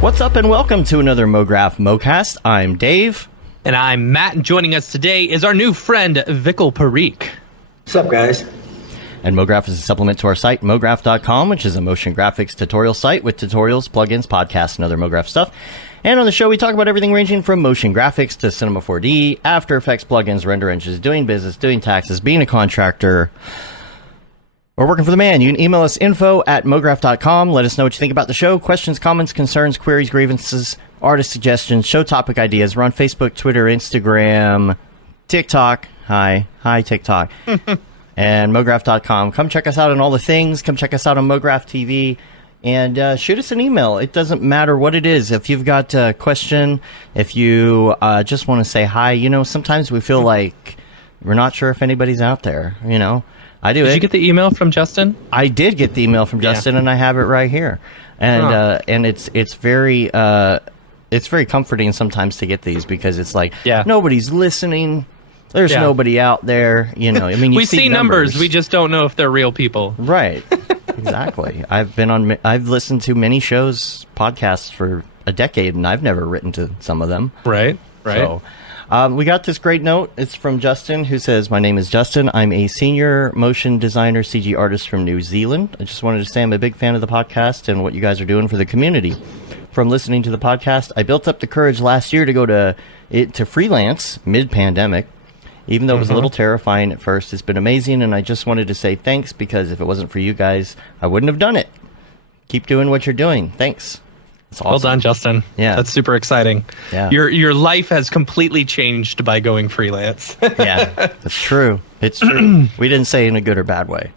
What's up and welcome to another Mograph Mocast. I'm Dave. And I'm Matt, and joining us today is our new friend, Vikkal Parikh. What's up, guys? And Mograph is a supplement to our site, Mograph.com, which is a motion graphics tutorial site with tutorials, plugins, podcasts, and other Mograph stuff. And on the show, we talk about everything ranging from motion graphics to Cinema 4D, After Effects plugins, render engines, doing business, doing taxes, being a contractor, or working for the man. You can email us info@mograph.com. Let us know what you think about the show. Questions, comments, concerns, queries, grievances, artist suggestions, show topic ideas. We're on Facebook, Twitter, Instagram, TikTok. Hi TikTok. And Mograph.com. Come check us out on all the things. Come check us out on Mograph TV. And shoot us an email. It doesn't matter what it is. If you've got a question, if you just want to say hi, sometimes we feel like we're not sure if anybody's out there, I do. Did you get the email from Justin? I did get the email from Justin, and I have it right here. And and it's very comforting sometimes to get these because it's like nobody's listening. There's nobody out there. We see numbers. We just don't know if they're real people. Right. Exactly. I've listened to many shows, podcasts for a decade, and I've never written to some of them. Right. So, we got this great note. It's from Justin, who says, "My name is Justin. I'm a senior motion designer, CG artist from New Zealand. I just wanted to say I'm a big fan of the podcast and what you guys are doing for the community. From listening to the podcast, I built up the courage last year to go to freelance mid-pandemic. Even though it was a little terrifying at first, it's been amazing, and I just wanted to say thanks because if it wasn't for you guys, I wouldn't have done it. Keep doing what you're doing. Thanks." Awesome. Well done, Justin. Yeah. That's super exciting. Yeah. Your life has completely changed by going freelance. Yeah, that's true. It's true. We didn't say in a good or bad way.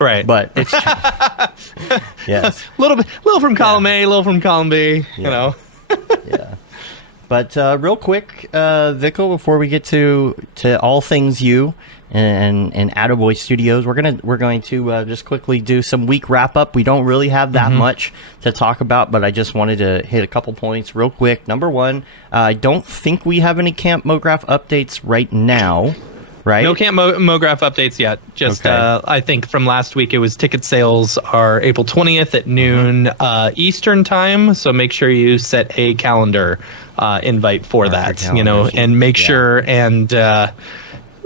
Right. But it's true. Yes. Little from column A, little from column B, Yeah. But real quick, Vikkal, before we get to all things you and Attaboy Studios, we're going to just quickly do some week wrap up. We don't really have that much to talk about, but I just wanted to hit a couple points real quick. Number one, I don't think we have any Camp Mograph updates right now. Right? No Camp Mograph updates yet. Just I think from last week it was ticket sales are April 20th at noon Eastern time. So make sure you set a calendar invite for that, and make sure and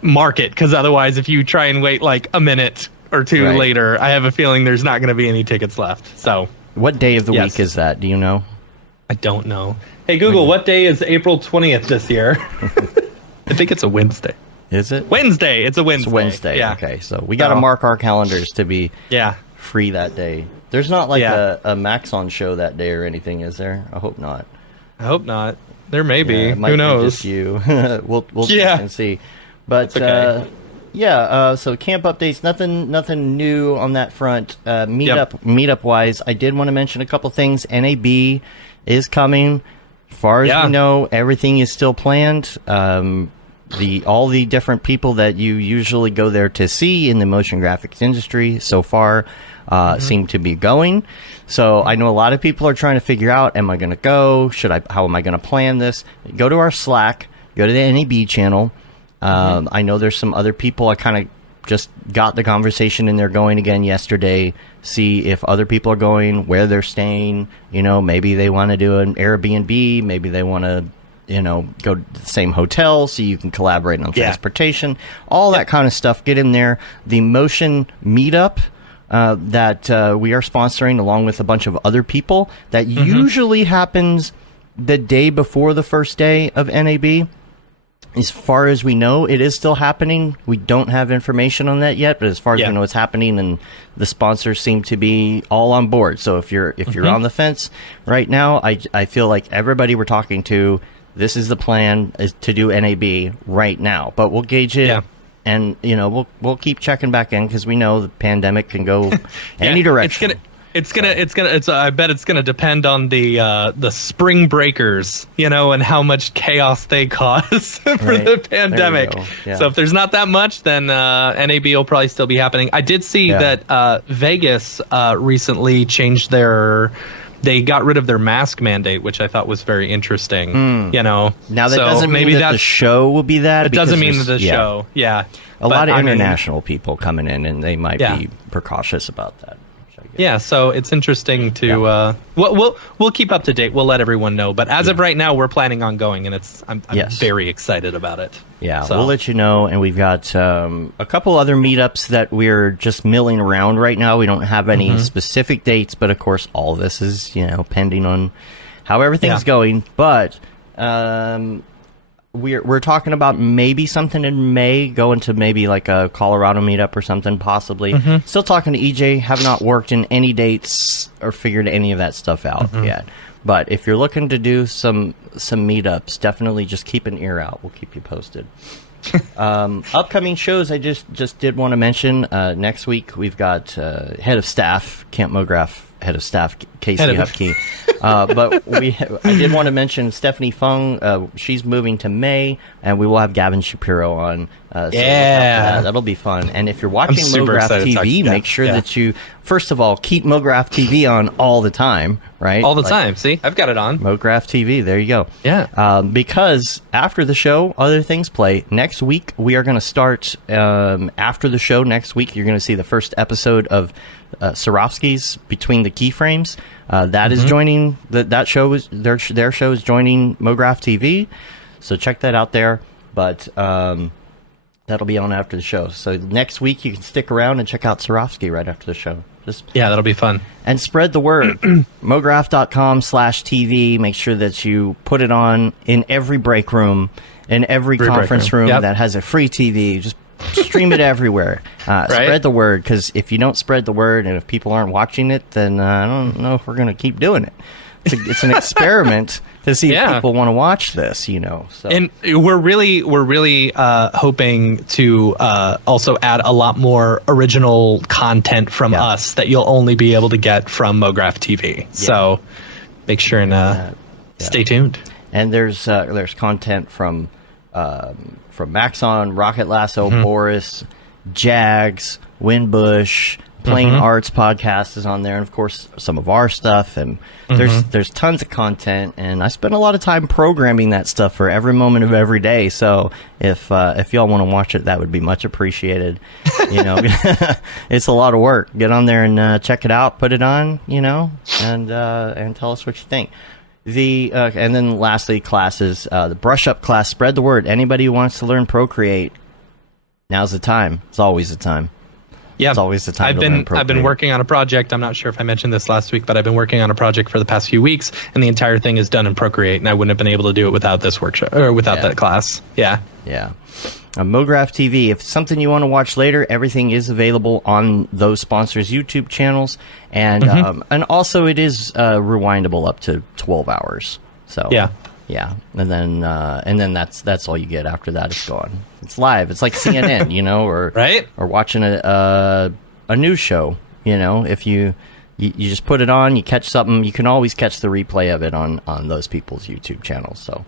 mark it, because otherwise if you try and wait like a minute or two later, I have a feeling there's not going to be any tickets left. So what day of the week is that? Do you know? I don't know. Hey Google, what day is April 20th this year? I think it's a Wednesday. Is it? Wednesday. It's a Wednesday. It's Wednesday. Yeah. Okay, so we got to mark our calendars to be free that day. There's not like a Maxon show that day or anything, is there? I hope not. I hope not. There may be. It might Who knows? Be just you. we'll check and see. But okay. So camp updates. Nothing new on that front. Meetup wise, I did want to mention a couple things. NAB is coming. As far as we know, everything is still planned. All the different people that you usually go there to see in the motion graphics industry so far seem to be going. So I know a lot of people are trying to figure out, am I going to go? How am I going to plan this? Go to our Slack, go to the NAB channel. I know there's some other people. I kind of just got the conversation in there going again yesterday. See if other people are going, where they're staying. Maybe they want to do an Airbnb. Maybe they want to go to the same hotel so you can collaborate on transportation, all that kind of stuff. Get in there. The Motion Meetup that we are sponsoring along with a bunch of other people that usually happens the day before the first day of NAB. As far as we know, it is still happening. We don't have information on that yet, but as far as we know, it's happening, and the sponsors seem to be all on board. So if you're on the fence right now, I feel like everybody we're talking to, this is the plan, is to do NAB right now. But we'll gauge it, and we'll keep checking back in because we know the pandemic can go any direction. I bet it's gonna depend on the spring breakers, and how much chaos they cause for the pandemic. So if there's not that much, then NAB will probably still be happening. I did see that Vegas recently changed they got rid of their mask mandate, which I thought was very interesting. Now that doesn't mean that the show will be that. It doesn't mean that the show. A lot of international people coming in, and they might be precautious about that. Yeah, so it's interesting to we'll keep up to date. We'll let everyone know. But as of right now, we're planning on going, and I'm very excited about it. Yeah, so we'll let you know. And we've got a couple other meetups that we're just milling around right now. We don't have any specific dates, but of course, all this is pending on how everything's going. But we're talking about maybe something in May, going to maybe like a Colorado meetup or something, possibly. Still talking to EJ, have not worked in any dates or figured any of that stuff out yet. But if you're looking to do some meetups, definitely just keep an ear out. We'll keep you posted. Upcoming shows, I just did want to mention. Next week we've got head of staff, Camp Mograph head of staff, Casey Hupke. But I did want to mention Stephanie Fung. She's moving to May, and we will have Gavin Shapiro on. So that'll be fun. And if you're watching Mograph TV, make sure that you, first of all, keep Mograph TV on all the time, right? All the time. See, I've got it on. Mograph TV. There you go. Yeah. Because after the show, other things play. Next week, we are going to start, after the show next week, you're going to see the first episode of Swarovski's Between the Keyframes. That is joining, that show is, their show is joining Mograph TV. So check that out there. But that'll be on after the show. So next week you can stick around and check out Swarovski right after the show. That'll be fun. And spread the word. Mograph.com/TV. Make sure that you put it on in every break room, in every conference room that has a free TV. Just stream it everywhere. Spread the word, because if you don't spread the word and if people aren't watching it, then I don't know if we're going to keep doing it. It's an experiment to see if people want to watch this, So. And we're really hoping to also add a lot more original content from us that you'll only be able to get from Mograph TV. So make sure and stay tuned. And there's content from Maxon, Rocket Lasso, Boris, Jags, Winbush. Plain Arts Podcast is on there, and of course some of our stuff, and there's tons of content, and I spend a lot of time programming that stuff for every moment of every day. So if y'all want to watch it, that would be much appreciated. It's a lot of work. Get on there and check it out, put it on, and tell us what you think. And then lastly, classes, the brush up class, spread the word. Anybody who wants to learn Procreate, now's the time. It's always the time. Yeah, it's always the time. I've been working on a project. I'm not sure if I mentioned this last week, but I've been working on a project for the past few weeks, and the entire thing is done in Procreate, and I wouldn't have been able to do it without this workshop or without that class. Yeah. Mograph TV. If it's something you want to watch later, everything is available on those sponsors' YouTube channels, and also it is rewindable up to 12 hours. So yeah, and then that's all you get. After that, it's gone. It's live. It's like CNN, or watching a news show. If you just put it on, you catch something. You can always catch the replay of it on those people's YouTube channels. So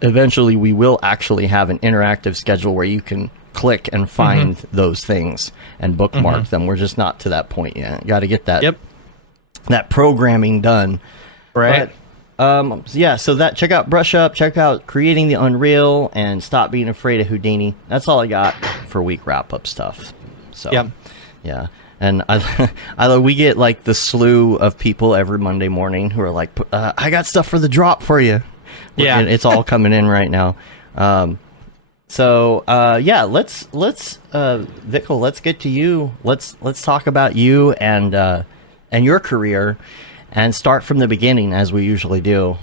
eventually, we will actually have an interactive schedule where you can click and find those things and bookmark them. We're just not to that point yet. Got to get that that programming done. Right. But, so that, check out Brush Up, check out Creating the Unreal, and Stop Being Afraid of Houdini. That's all I got for week wrap-up stuff. So, yeah. And we get like the slew of people every Monday morning who are like, I got stuff for the drop for you. Yeah. And it's all coming in right now. Let's Vikkal, let's get to you. Let's talk about you and your career. And start from the beginning, as we usually do.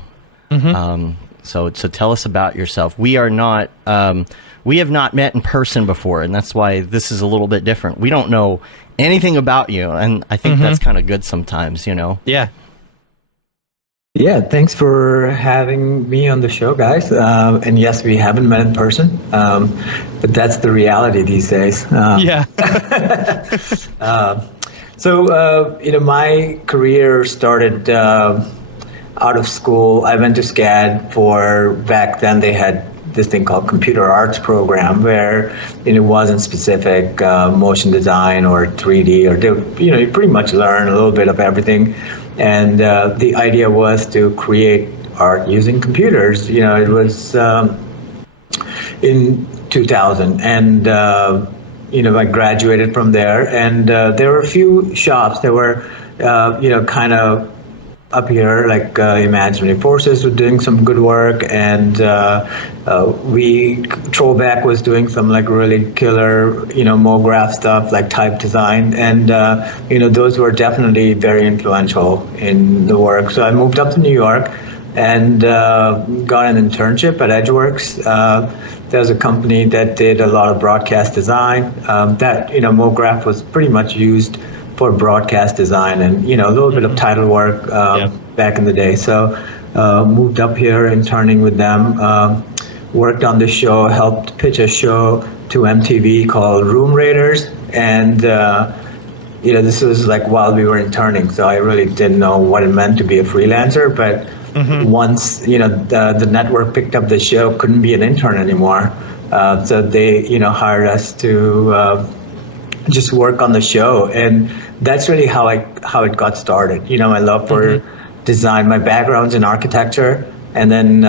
So tell us about yourself. We have not met in person before, and that's why this is a little bit different. We don't know anything about you, and I think that's kind of good sometimes, Yeah. Yeah, thanks for having me on the show, guys. And yes, we haven't met in person, but that's the reality these days. So, my career started out of school. I went to SCAD back then they had this thing called computer arts program where it wasn't specific motion design or 3D you pretty much learn a little bit of everything. And the idea was to create art using computers. It was in 2000. And I graduated from there, and there were a few shops that were, kind of up here, like Imaginary Forces were doing some good work, and Trollback was doing some like really killer, Mograph stuff like type design, and those were definitely very influential in the work. So I moved up to New York and got an internship at Edgeworks. There's a company that did a lot of broadcast design. That Mograph was pretty much used for broadcast design and a little bit of title work back in the day. So moved up here, interning with them, worked on the show, helped pitch a show to MTV called Room Raiders, and this was like while we were interning, so I really didn't know what it meant to be a freelancer. But once the network picked up the show, couldn't be an intern anymore, so they hired us to just work on the show, and that's really how it got started. My love for design. My background's in architecture, and then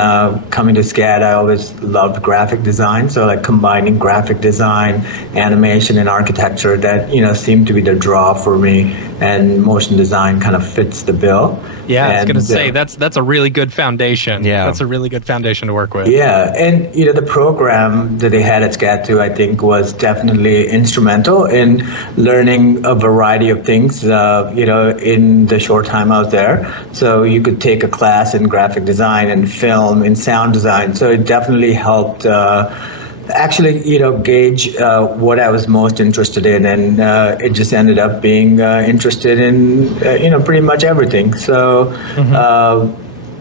coming to SCAD, I always loved graphic design. So like combining graphic design, animation, and architecture, that seemed to be the draw for me, and motion design kind of fits the bill. Yeah, I was going to say that's a really good foundation. Yeah, that's a really good foundation to work with. Yeah, and the program that they had at SCAD too, I think, was definitely instrumental in learning a variety of things. In the short time I was there, so you could take a class in graphic design and film and sound design. So it definitely helped. Actually, gauge what I was most interested in, and it just ended up being interested in, pretty much everything. So, and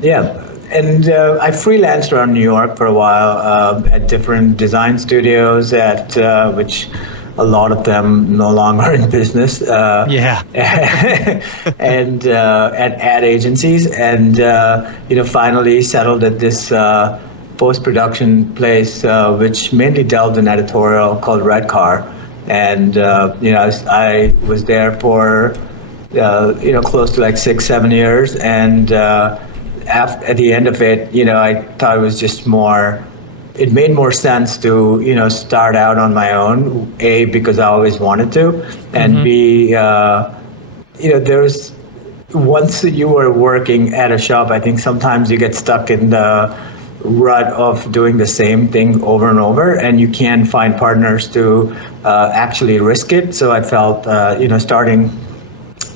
I freelanced around New York for a while at different design studios, which a lot of them no longer in business. And at ad agencies, and finally settled at this post-production place, which mainly delved in editorial, called Red Car. And I was there for close to like 6-7 years, and at the end of it, I thought it was just more. It made more sense to start out on my own. A, because I always wanted to, and B, there's once you were working at a shop, I think sometimes you get stuck in the rut of doing the same thing over and over, and you can't find partners to actually risk it. So I felt, starting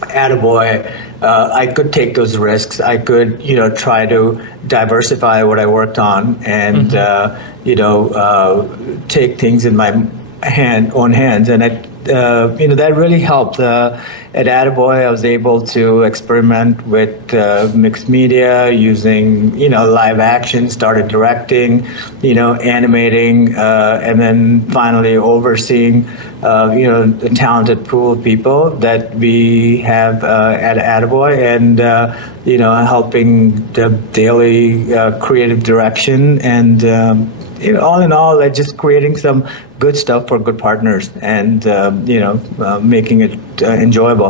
Attaboy, I could take those risks. I could, try to diversify what I worked on, and take things in my own hands, and that really helped. At Attaboy, I was able to experiment with mixed media, using live action, started directing, animating, and then finally overseeing the talented pool of people that we have at Attaboy, and helping the daily creative direction, and all in all, just creating some good stuff for good partners, and making it enjoyable.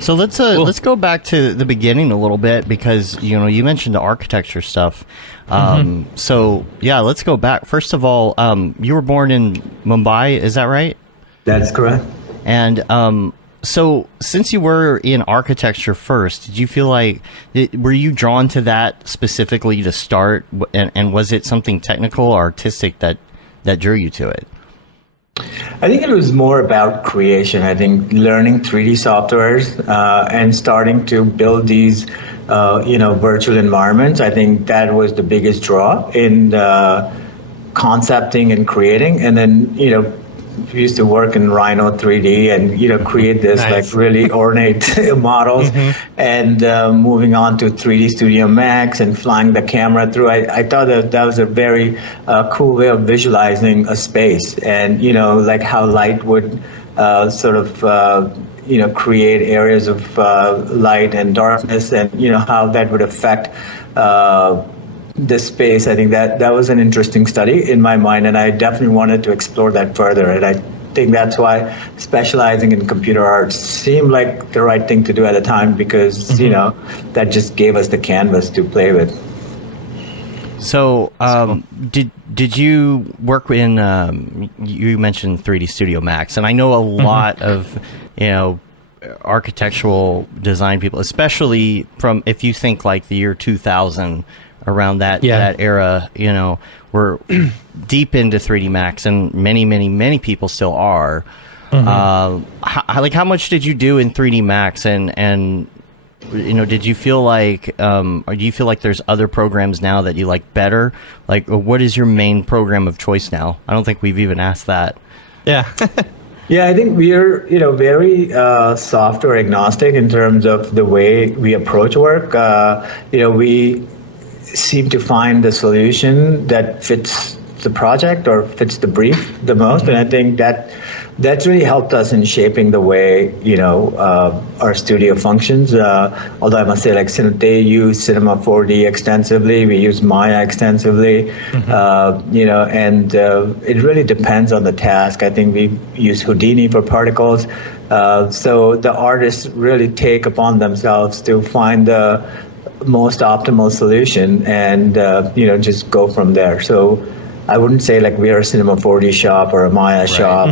So let's go back to the beginning a little bit, because you mentioned the architecture stuff. So yeah, let's go back. First of all, you were born in Mumbai, is that right? That's correct. And so since you were in architecture first, did you feel like were you drawn to that specifically to start, and was it something technical or artistic that drew you to it? I think it was more about creation. I think learning 3D softwares and starting to build these, virtual environments. I think that was the biggest draw in concepting and creating. And then, we used to work in Rhino 3D and create this like really ornate models, and moving on to 3D Studio Max and flying the camera through. I thought that was a very cool way of visualizing a space, and like how light would create areas of light and darkness, and how that would affect this space. I think that was an interesting study in my mind, and I definitely wanted to explore that further. And I think that's why specializing in computer arts seemed like the right thing to do at the time, because that just gave us the canvas to play with. So, did you work in? You mentioned 3D Studio Max, and I know a lot of architectural design people, especially from if you think like the year 2000, around that era. We're deep into 3D Max, and many people still are. How much did you do in 3D Max, and did you feel like, or do you feel like there's other programs now that you like better? Like, what is your main program of choice now? I don't think we've even asked that. Yeah. Yeah, I think we're, very software agnostic in terms of the way we approach work. We seem to find the solution that fits the project or fits the brief the most, and I think that's really helped us in shaping the way our studio functions. Although I must say, like, they use Cinema 4D extensively, we use Maya extensively, and it really depends on the task. I think we use Houdini for particles, so the artists really take upon themselves to find the most optimal solution and just go from there. So I wouldn't say like we are a Cinema 4D shop or a Maya shop.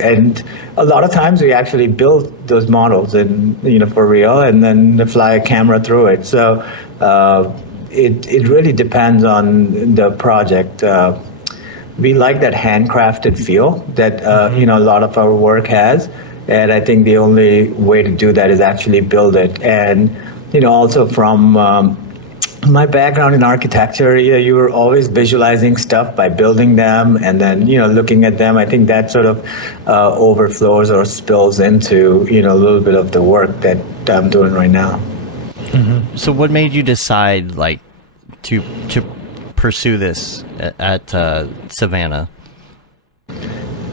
And a lot of times we actually build those models and for real, and then fly a camera through it. So it really depends on the project. We like that handcrafted feel that a lot of our work has, and I think the only way to do that is actually build it. And also from my background in architecture, you were always visualizing stuff by building them and then, looking at them. I think that sort of overflows or spills into, a little bit of the work that I'm doing right now. So what made you decide, like, to pursue this at Savannah?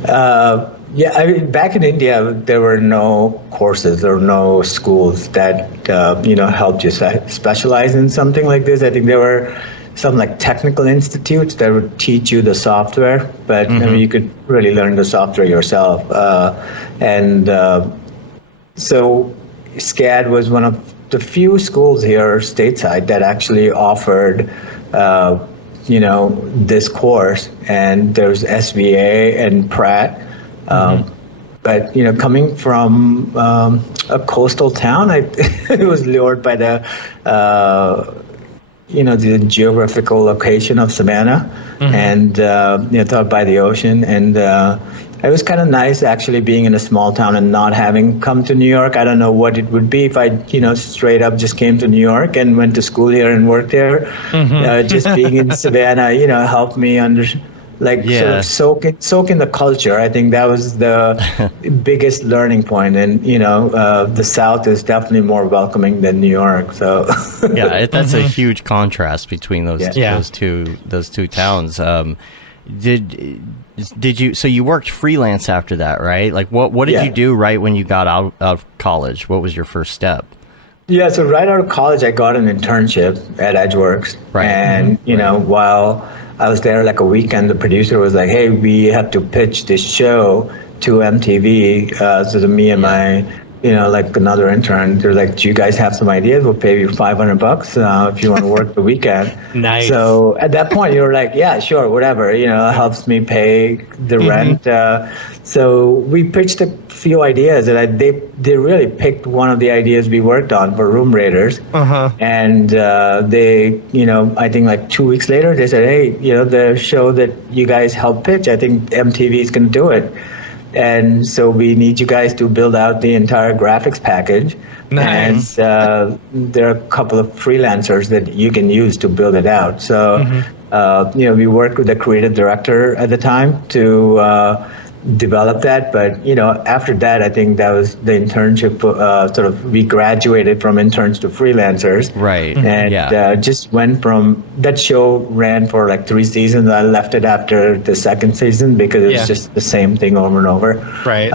Back in India, there were no courses or no schools that, helped you specialize in something like this. I think there were some like technical institutes that would teach you the software, but you could really learn the software yourself. So SCAD was one of the few schools here stateside that actually offered this course, and there's SVA and Pratt. But coming from a coastal town, I was lured by the geographical location of Savannah, and thought by the ocean, and it was kind of nice actually being in a small town and not having come to New York. I don't know what it would be if I straight up just came to New York and went to school here and worked here. Just being in Savannah, helped me sort of soak in the culture. I think that was the biggest learning point. And the South is definitely more welcoming than New York. So that's a huge contrast between those two towns. Did you? So you worked freelance after that, right? Like what did you do right when you got out of college? What was your first step? Yeah, so right out of college, I got an internship at Edgeworks, right. And while I was there like a weekend, the producer was like, "Hey, we have to pitch this show to MTV." So to me and my, another intern, they're like, "Do you guys have some ideas? We'll pay you $500 if you want to work the weekend." Nice. So at that point, you're like, "Yeah, sure, whatever." It helps me pay the rent. So we pitched a few ideas, and they really picked one of the ideas we worked on for Room Raiders. And they, I think like 2 weeks later, they said, "Hey, the show that you guys helped pitch, I think MTV is going to do it. And so we need you guys to build out the entire graphics package." Nice. And there are a couple of freelancers that you can use to build it out. So, we worked with the creative director at the time to develop that. But, after that, I think that was the internship, we graduated from interns to freelancers. Right. And just went from, that show ran for like 3 seasons. I left it after the second season because it was just the same thing over and over. Right.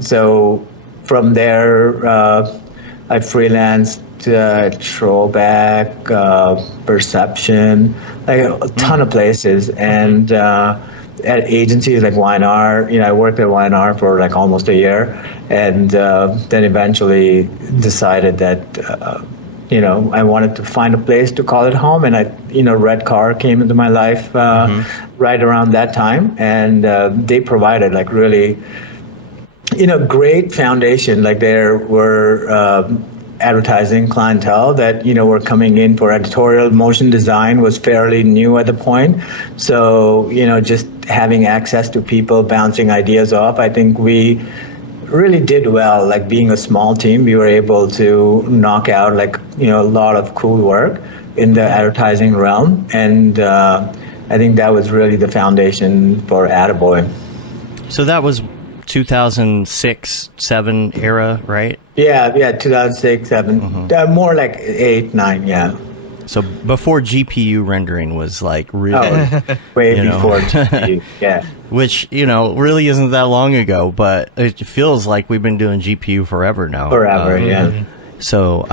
So from there, I freelanced Trollback, Perception, like a ton of places. And at agencies like Y&R, I worked at Y&R for like almost a year, and then eventually decided that I wanted to find a place to call it home, and Red Car came into my life right around that time, and they provided like really, great foundation. Like there were advertising clientele that were coming in for editorial. Motion design was fairly new at the point, so just having access to people bouncing ideas off, I think we really did well. Like being a small team, we were able to knock out like a lot of cool work in the advertising realm, and I think that was really the foundation for Attaboy. So that was 2006-7 era, right? Yeah, 2006-7, more like 8-9, yeah. So before GPU rendering was like really way before GPU, yeah. Which really isn't that long ago, but it feels like we've been doing GPU forever now. Forever, yeah. So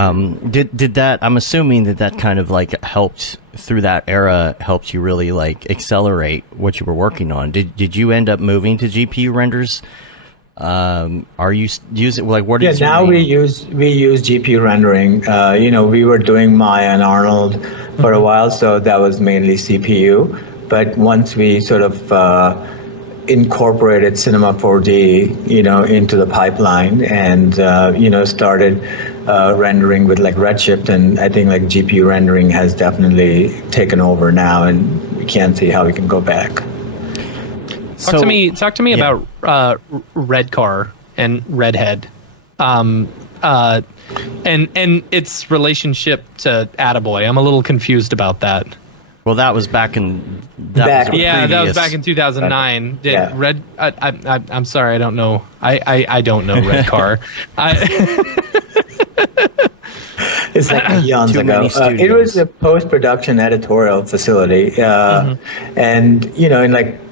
did that? I'm assuming that kind of like helped through that era, helped you really like accelerate what you were working on. Did you end up moving to GPU renders? Are you using like what? Yeah, now we use GPU rendering. We were doing Maya and Arnold for a while, so that was mainly CPU. But once we sort of incorporated Cinema 4D, into the pipeline, and started rendering with like Redshift, and I think like GPU rendering has definitely taken over now, and we can't see how we can go back. Talk to me about Red Car and Redhead, and its relationship to Attaboy. I'm a little confused about that. Well, that was back in that was back in 2009. I'm sorry, I don't know. I don't know Red Car. It's like eons ago. It was a post-production editorial facility, and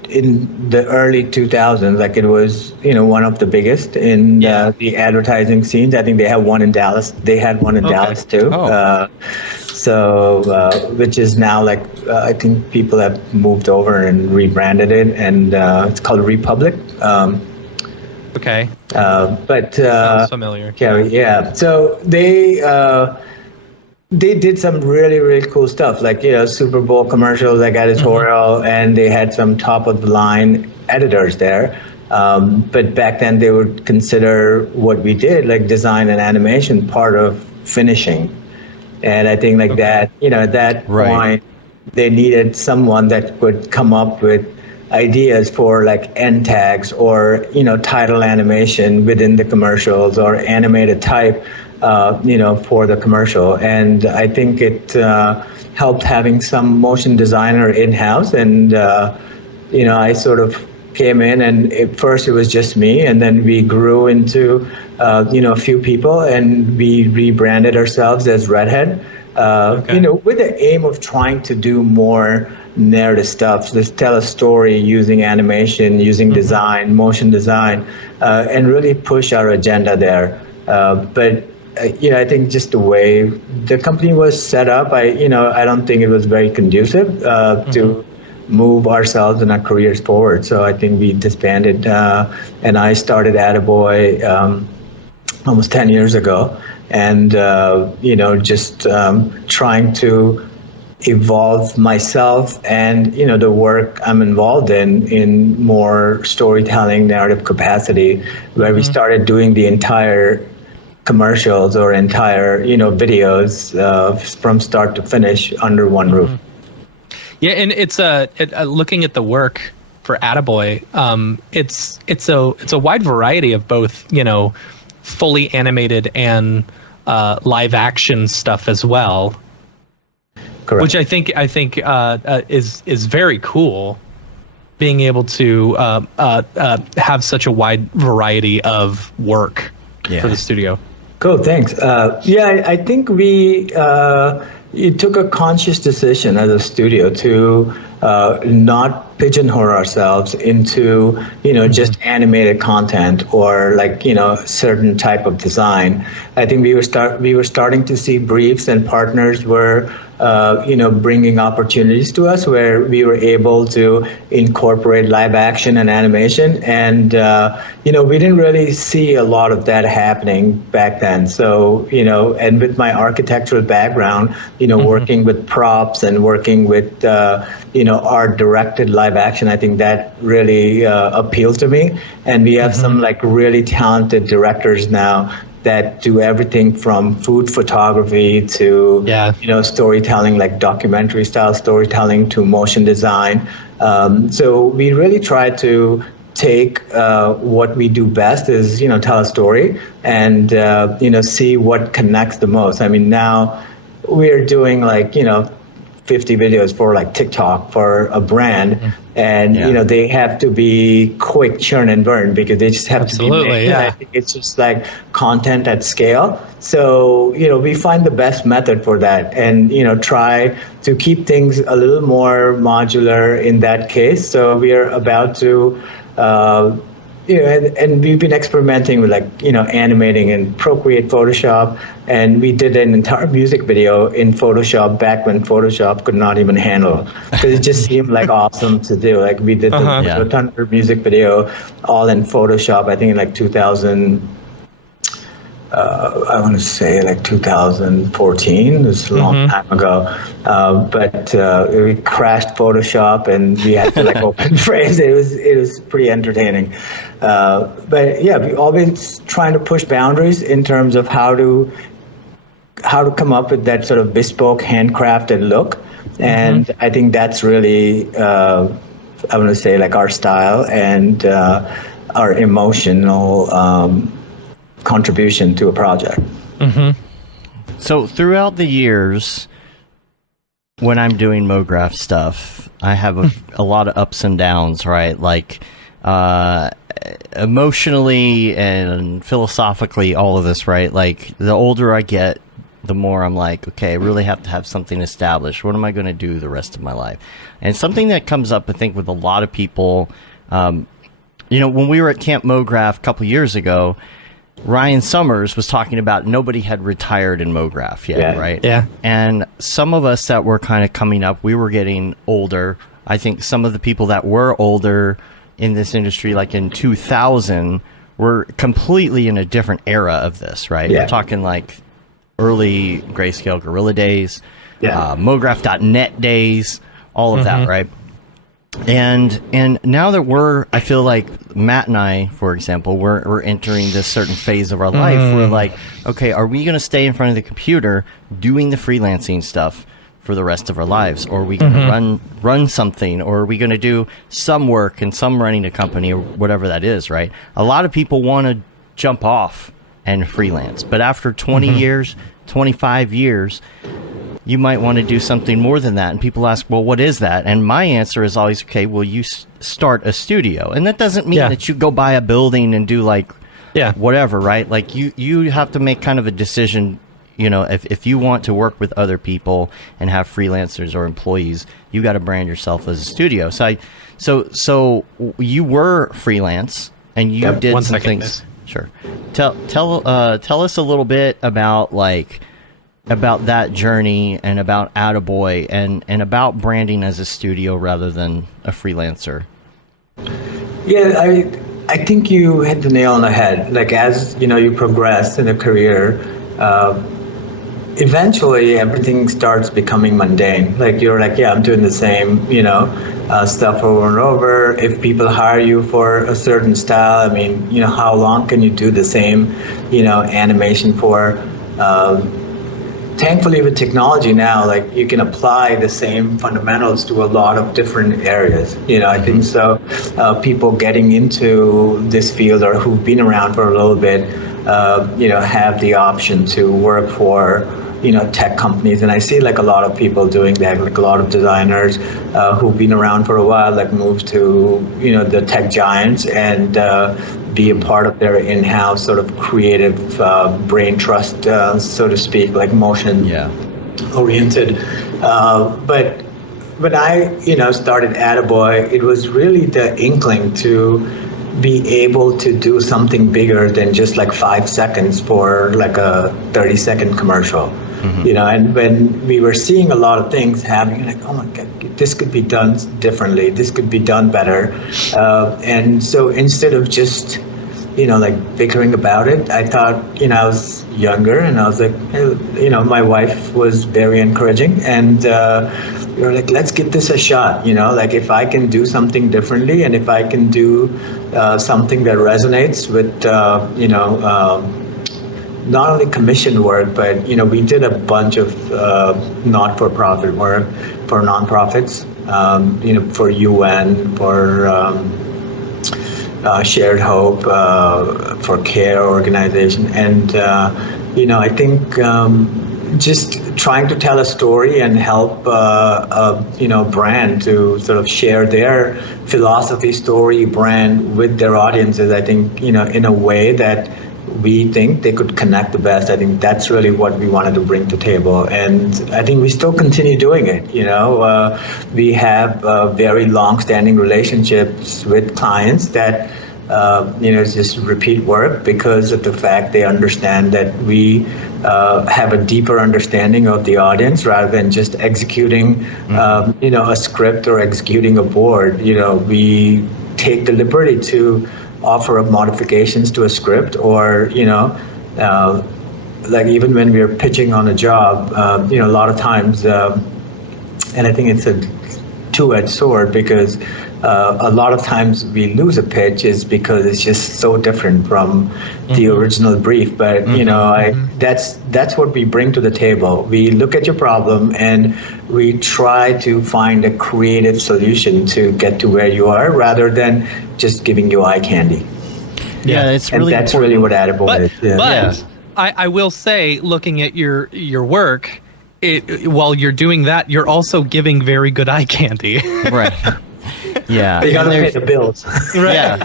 in the early 2000s, like it was one of the biggest in the advertising scenes. I think they had one in Dallas. They had one in Dallas too. Which is now like I think people have moved over and rebranded it, and it's called Republic. Okay. But sounds familiar. Yeah. So they did some really, really cool stuff, like Super Bowl commercials, like editorial, and they had some top of the line editors there. But back then they would consider what we did, like design and animation, part of finishing. And I think like that, at that point, they needed someone that would come up with ideas for like end tags or title animation within the commercials, or animated type for the commercial. And I think it helped having some motion designer in-house, and I sort of came in, and at first it was just me, and then we grew into a few people, and we rebranded ourselves as Redhead, with the aim of trying to do more narrative stuff. Let's tell a story using animation, using design, motion design, and really push our agenda there. But I think just the way the company was set up, I don't think it was very conducive to move ourselves and our careers forward. So I think we disbanded, and I started Attaboy almost 10 years ago, and just trying to evolve myself and the work I'm involved in more storytelling, narrative capacity, where we started doing the entire commercials or entire videos from start to finish under one roof. Yeah, and it's looking at the work for Attaboy. It's a wide variety of both fully animated and live action stuff as well. Correct. Which I think is very cool, being able to have such a wide variety of work for the studio. Cool, thanks. I think we took a conscious decision as a studio to not pigeonhole ourselves into, just animated content or like, certain type of design. I think we were starting to see briefs, and partners were, bringing opportunities to us where we were able to incorporate live action and animation. And, we didn't really see a lot of that happening back then. So, and with my architectural background, working with props and working with, art directed live action, I think that really appealed to me. And we have some like really talented directors now that do everything from food photography to storytelling, like documentary style storytelling, to motion design. So we really try to take what we do best is tell a story and see what connects the most. I mean, now we're doing like 50 videos for like TikTok for a brand, and they have to be quick churn and burn because they just have to be made. I think it's just like content at scale. So we find the best method for that, and try to keep things a little more modular in that case. So we are about to and we've been experimenting with like animating in Procreate, Photoshop, and we did an entire music video in Photoshop back when Photoshop could not even handle, because it just seemed like awesome to do. Like we did the Mojo Thunder music video all in Photoshop, I think in like 2000. I want to say like 2014. This is a long time ago. But we crashed Photoshop and we had to like open phrase. It was pretty entertaining. But yeah, we always trying to push boundaries in terms of how to come up with that sort of bespoke, handcrafted look. And I think that's really, I want to say like our style and our emotional contribution to a project. So throughout the years, when I'm doing Mograph stuff, I have a lot of ups and downs, right? Like emotionally and philosophically, all of this, right? Like the older I get, the more I'm like, okay, I really have to have something established. What am I going to do the rest of my life? And something that comes up, I think, with a lot of people, when we were at Camp Mograph a couple years ago, Ryan Summers was talking about nobody had retired in Mograph yet, right? Yeah. And some of us that were kind of coming up, we were getting older. I think some of the people that were older in this industry, like in 2000, were completely in a different era of this, right? We're talking like early Grayscale Gorilla days, Mograph.net days, all of that, right? And now that I feel like Matt and I, for example, we're entering this certain phase of our life. We're like, okay, are we going to stay in front of the computer doing the freelancing stuff for the rest of our lives? Or are we going to run something? Or are we going to do some work and some running a company or whatever that is, right? A lot of people want to jump off and freelance. But after 20 years, 25 years, you might want to do something more than that. And people ask, well, what is that? And my answer is always, okay, well, you start a studio. And that doesn't mean that you go buy a building and do like whatever, right? Like you have to make kind of a decision, if you want to work with other people and have freelancers or employees, you got to brand yourself as a studio. So you were freelance and you did some things. Sure. Tell us a little bit about about that journey and about Attaboy and about branding as a studio rather than a freelancer. Yeah, I think you hit the nail on the head. Like as you progress in a career, eventually everything starts becoming mundane. Like you're like, I'm doing the same, stuff over and over. If people hire you for a certain style, I mean, how long can you do the same, animation for? Thankfully, with technology now, like you can apply the same fundamentals to a lot of different areas. I think so. People getting into this field or who've been around for a little bit, have the option to work for, tech companies. And I see like a lot of people doing that, like a lot of designers who've been around for a while, like move to, the tech giants and be a part of their in-house sort of creative brain trust, so to speak, like motion oriented. But when I, started Attaboy, it was really the inkling to be able to do something bigger than just like 5 seconds for like a 30-second commercial. And when we were seeing a lot of things happening, like, oh my God, this could be done differently. This could be done better. And so instead of just, like bickering about it, I thought, I was younger and I was like, hey, my wife was very encouraging and we were like, let's give this a shot. Like if I can do something differently and if I can do something that resonates with, not only commission work, but we did a bunch of not-for-profit work for nonprofits, for UN, for Shared Hope, for care organization, and I think just trying to tell a story and help a brand to sort of share their philosophy, story, brand with their audiences. I think in a way that we think they could connect the best. I think that's really what we wanted to bring to the table. And I think we still continue doing it. We have very long-standing relationships with clients that, it's just repeat work because of the fact they understand that we have a deeper understanding of the audience rather than just executing, a script or executing a board. We take the liberty to offer up modifications to a script or, like even when we're pitching on a job, a lot of times, and I think it's a two-edged sword because a lot of times we lose a pitch is because it's just so different from the original brief. But, that's what we bring to the table. We look at your problem and we try to find a creative solution to get to where you are rather than just giving you eye candy. Yeah, it's really that's important. really what Attaboy is. Yeah. But I will say, looking at your work, while you're doing that, you're also giving very good eye candy. Right. Yeah. You gotta pay the bills. Right. Yeah.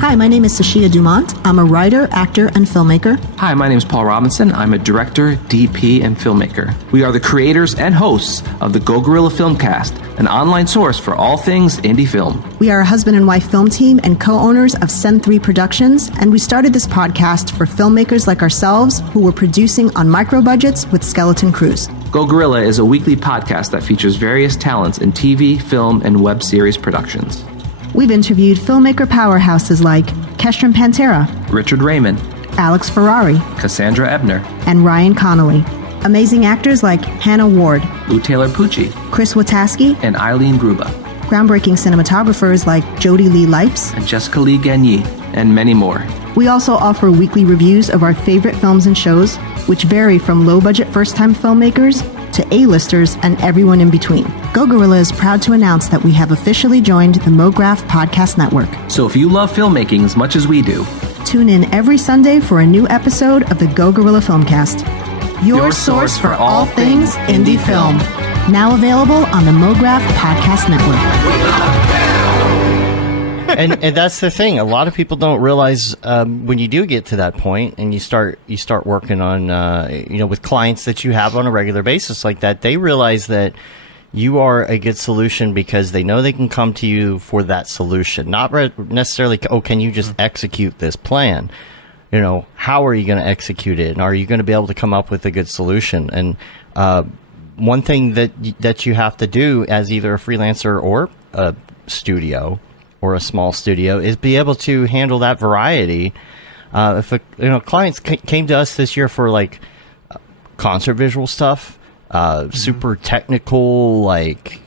Hi, my name is Sashia Dumont. I'm a writer, actor, and filmmaker. Hi, my name is Paul Robinson. I'm a director, DP, and filmmaker. We are the creators and hosts of the Go Gorilla Filmcast, an online source for all things indie film. We are a husband and wife film team and co-owners of Send 3 Productions, and we started this podcast for filmmakers like ourselves who were producing on micro budgets with skeleton crews. Go Gorilla is a weekly podcast that features various talents in TV, film, and web series productions. We've interviewed filmmaker powerhouses like Kestrom Pantera, Richard Raymond, Alex Ferrari, Cassandra Ebner, and Ryan Connolly. Amazing actors like Hannah Ward, Lou Taylor Pucci, Chris Wataski, and Eileen Gruba, groundbreaking cinematographers like Jody Lee Lipes, and Jessica Lee Gagné, and many more. We also offer weekly reviews of our favorite films and shows, which vary from low-budget first-time filmmakers to A-listers and everyone in between. Go Gorilla is proud to announce that we have officially joined the Mograph Podcast Network. So if you love filmmaking as much as we do, tune in every Sunday for a new episode of the Go Gorilla Filmcast, your source for all things indie film. Now available on the Mograph Podcast Network. And that's the thing. A lot of people don't realize when you do get to that point and you start working on with clients that you have on a regular basis like that, they realize that you are a good solution because they know they can come to you for that solution, not necessarily, oh, can you just execute this plan? How are you going to execute it, and are you going to be able to come up with a good solution? And one thing that you have to do as either a freelancer or a studio or a small studio is be able to handle that variety. If clients came to us this year for like concert visual stuff, super technical, like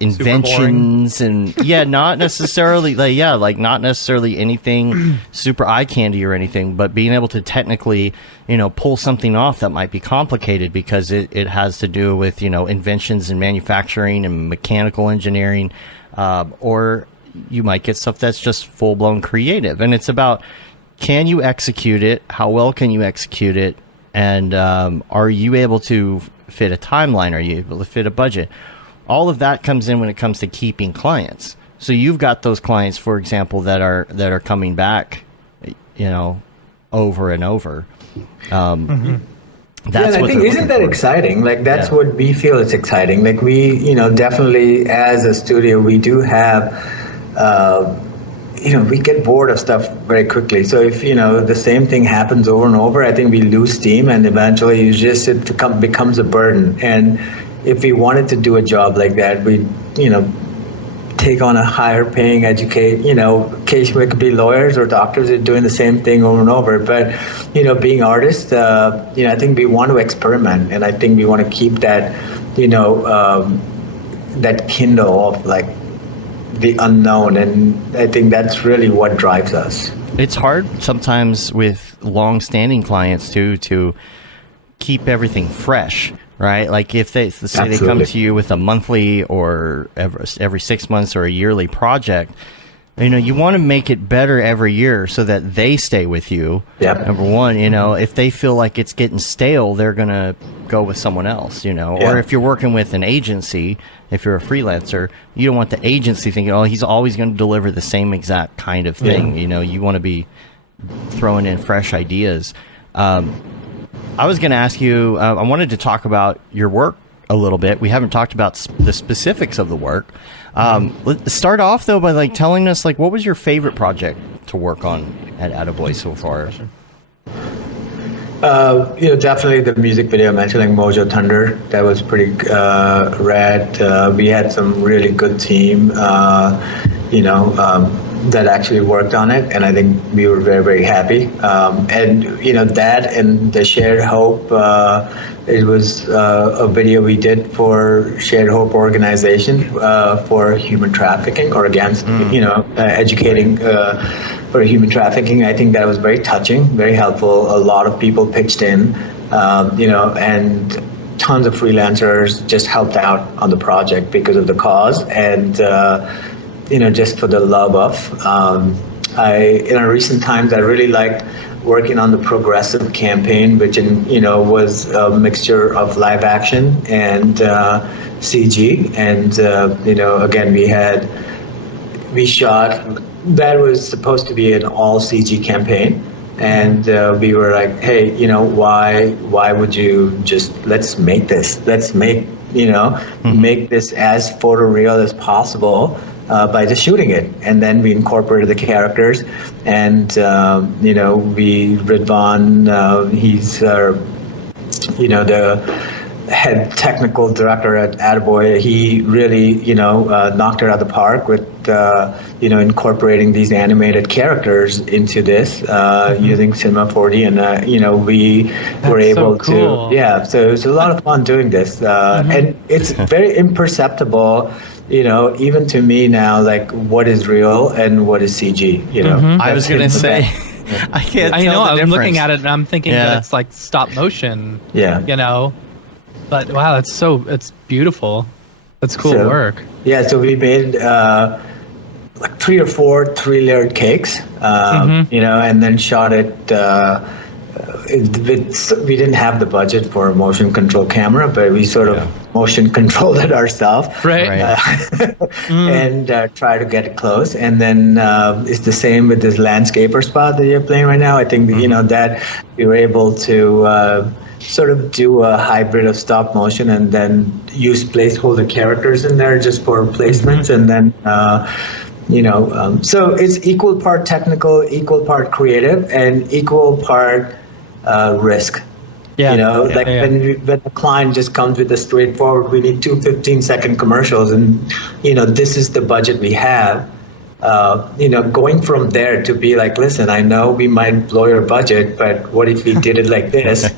inventions and not necessarily not necessarily anything super eye candy or anything, but being able to technically pull something off that might be complicated because it has to do with inventions in manufacturing and mechanical engineering, or you might get stuff that's just full-blown creative, and it's about, can you execute it, how well can you execute it, and are you able to fit a timeline, are you able to fit a budget? All of that comes in when it comes to keeping clients. So you've got those clients, for example, that are coming back, over and over. That's I think, isn't that exciting? Like, that's what we feel is exciting. Like, we, definitely as a studio, we do have, we get bored of stuff very quickly. So if, the same thing happens over and over, I think we lose steam, and eventually it becomes a burden. And if we wanted to do a job like that, we, take on a higher paying occasionally it could be lawyers or doctors that are doing the same thing over and over. But, being artists, I think we want to experiment, and I think we want to keep that, that kindle of like the unknown. And I think that's really what drives us. It's hard sometimes with long-standing clients too, to keep everything fresh. Right, like if they say they come to you with a monthly or every 6 months or a yearly project, you want to make it better every year so that they stay with you. Yep. Number one, if they feel like it's getting stale, they're gonna go with someone else. Or if you're working with an agency, if you're a freelancer, you don't want the agency thinking, oh, he's always going to deliver the same exact kind of thing. You want to be throwing in fresh ideas. I was going to ask you, I wanted to talk about your work a little bit. We haven't talked about the specifics of the work. Let's start off, though, by telling us, what was your favorite project to work on at Attaboy so far? Definitely the music video I mentioned, like Mojo Thunder. That was pretty rad. We had some really good team, that actually worked on it, and I think we were very, very happy. And that and the Shared Hope, it was a video we did for Shared Hope organization for human trafficking, or against educating for human trafficking. I think that was very touching, very helpful. A lot of people pitched in, and tons of freelancers just helped out on the project because of the cause, and just for the love of. In recent times, I really liked working on the Progressive campaign, which was a mixture of live action and CG. And again, we shot. That was supposed to be an all CG campaign, and we were like, hey, why would you just let's make this? Let's make make this as photoreal as possible. By just shooting it, and then we incorporated the characters, and Ridvan, he's the head technical director at Attaboy. He really knocked it out of the park with incorporating these animated characters into this using Cinema 4D, and we were able cool. to so it was a lot of fun doing this, and it's very imperceptible. Even to me now, like what is real and what is CG, I was going to say, I can't tell the I'm difference. looking at it and I'm thinking that it's like stop motion. Yeah. But wow, it's beautiful. That's cool work. Yeah. So we made, like 3 or 4 3-layered cakes, and then shot it, we didn't have the budget for a motion control camera, but we sort of motion controlled it ourselves, right? And try to get it close. And then it's the same with this landscaper spot that you're playing right now. I think that we were able to sort of do a hybrid of stop motion and then use placeholder characters in there just for placements, and then. So it's equal part technical, equal part creative, and equal part risk. When the client just comes with a straightforward, we need 2 15-second commercials, and this is the budget we have. Going from there to be like, listen, I know we might blow your budget, but what if we did it like this?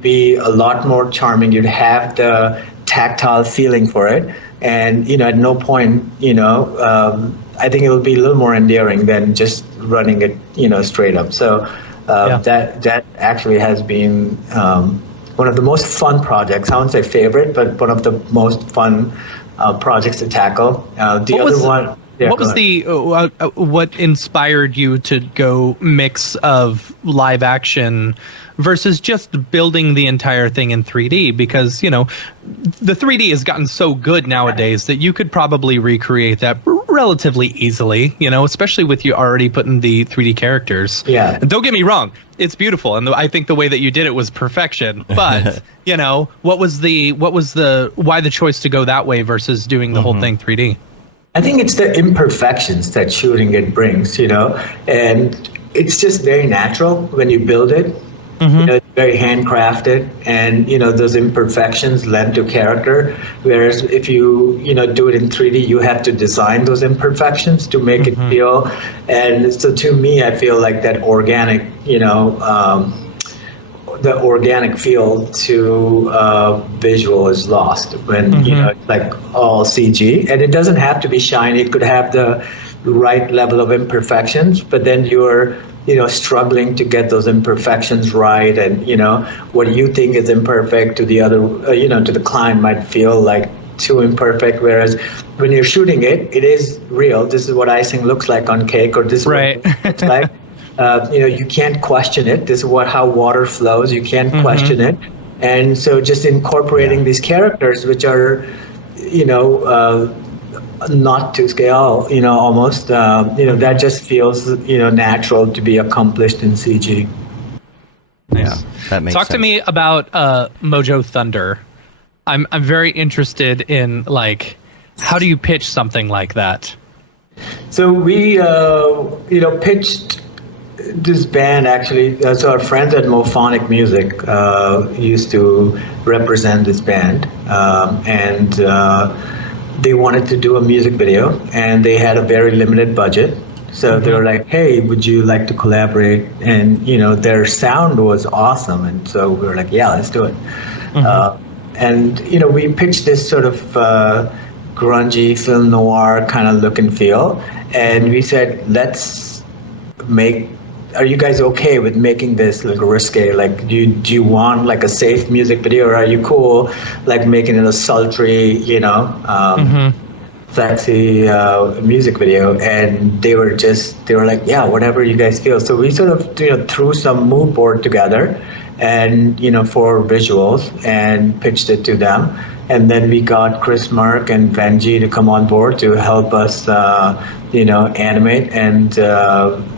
Be a lot more charming. You'd have the tactile feeling for it. And, at no point, I think it'll be a little more endearing than just running it, straight up. So that actually has been one of the most fun projects. I wouldn't say favorite, but one of the most fun projects to tackle. What inspired you to go mix of live action versus just building the entire thing in 3D? Because, the 3D has gotten so good nowadays that you could probably recreate that relatively easily, especially with you already putting the 3D characters. Yeah. And don't get me wrong, it's beautiful, and I think the way that you did it was perfection. But why the choice to go that way versus doing the whole thing 3D? I think it's the imperfections that shooting it brings, and it's just very natural when you build it. It's very handcrafted, and those imperfections lend to character. Whereas if you do it in 3D, you have to design those imperfections to make it feel. And so to me, I feel like that organic, the organic feel to visual is lost when it's like all CG, and it doesn't have to be shiny. It could have the right level of imperfections, but then you're struggling to get those imperfections right, and what you think is imperfect to the other, to the client might feel like too imperfect. Whereas when you're shooting it, it is real. This is what icing looks like on cake, or this is right. what it looks like. You can't question it. This is how water flows. You can't question it. And so just incorporating these characters, which are, not to scale, almost, that just feels, natural to be accomplished in CG. Yeah, that makes sense. Talk to me about Mojo Thunder. I'm very interested in, how do you pitch something like that? So we, pitched this band, actually. So our friends at Mophonic Music used to represent this band, and they wanted to do a music video, and they had a very limited budget. So they were like, hey, would you like to collaborate? And, their sound was awesome. And so we were like, yeah, let's do it. And, we pitched this sort of grungy film noir kind of look and feel. And we said, are you guys okay with making this risque? Do you want a safe music video, or are you cool making it a sultry, sexy music video? And they were like, yeah, whatever you guys feel. So we sort of threw some mood board together, and for visuals, and pitched it to them. And then we got Chris Mark and Benji to come on board to help us, animate, and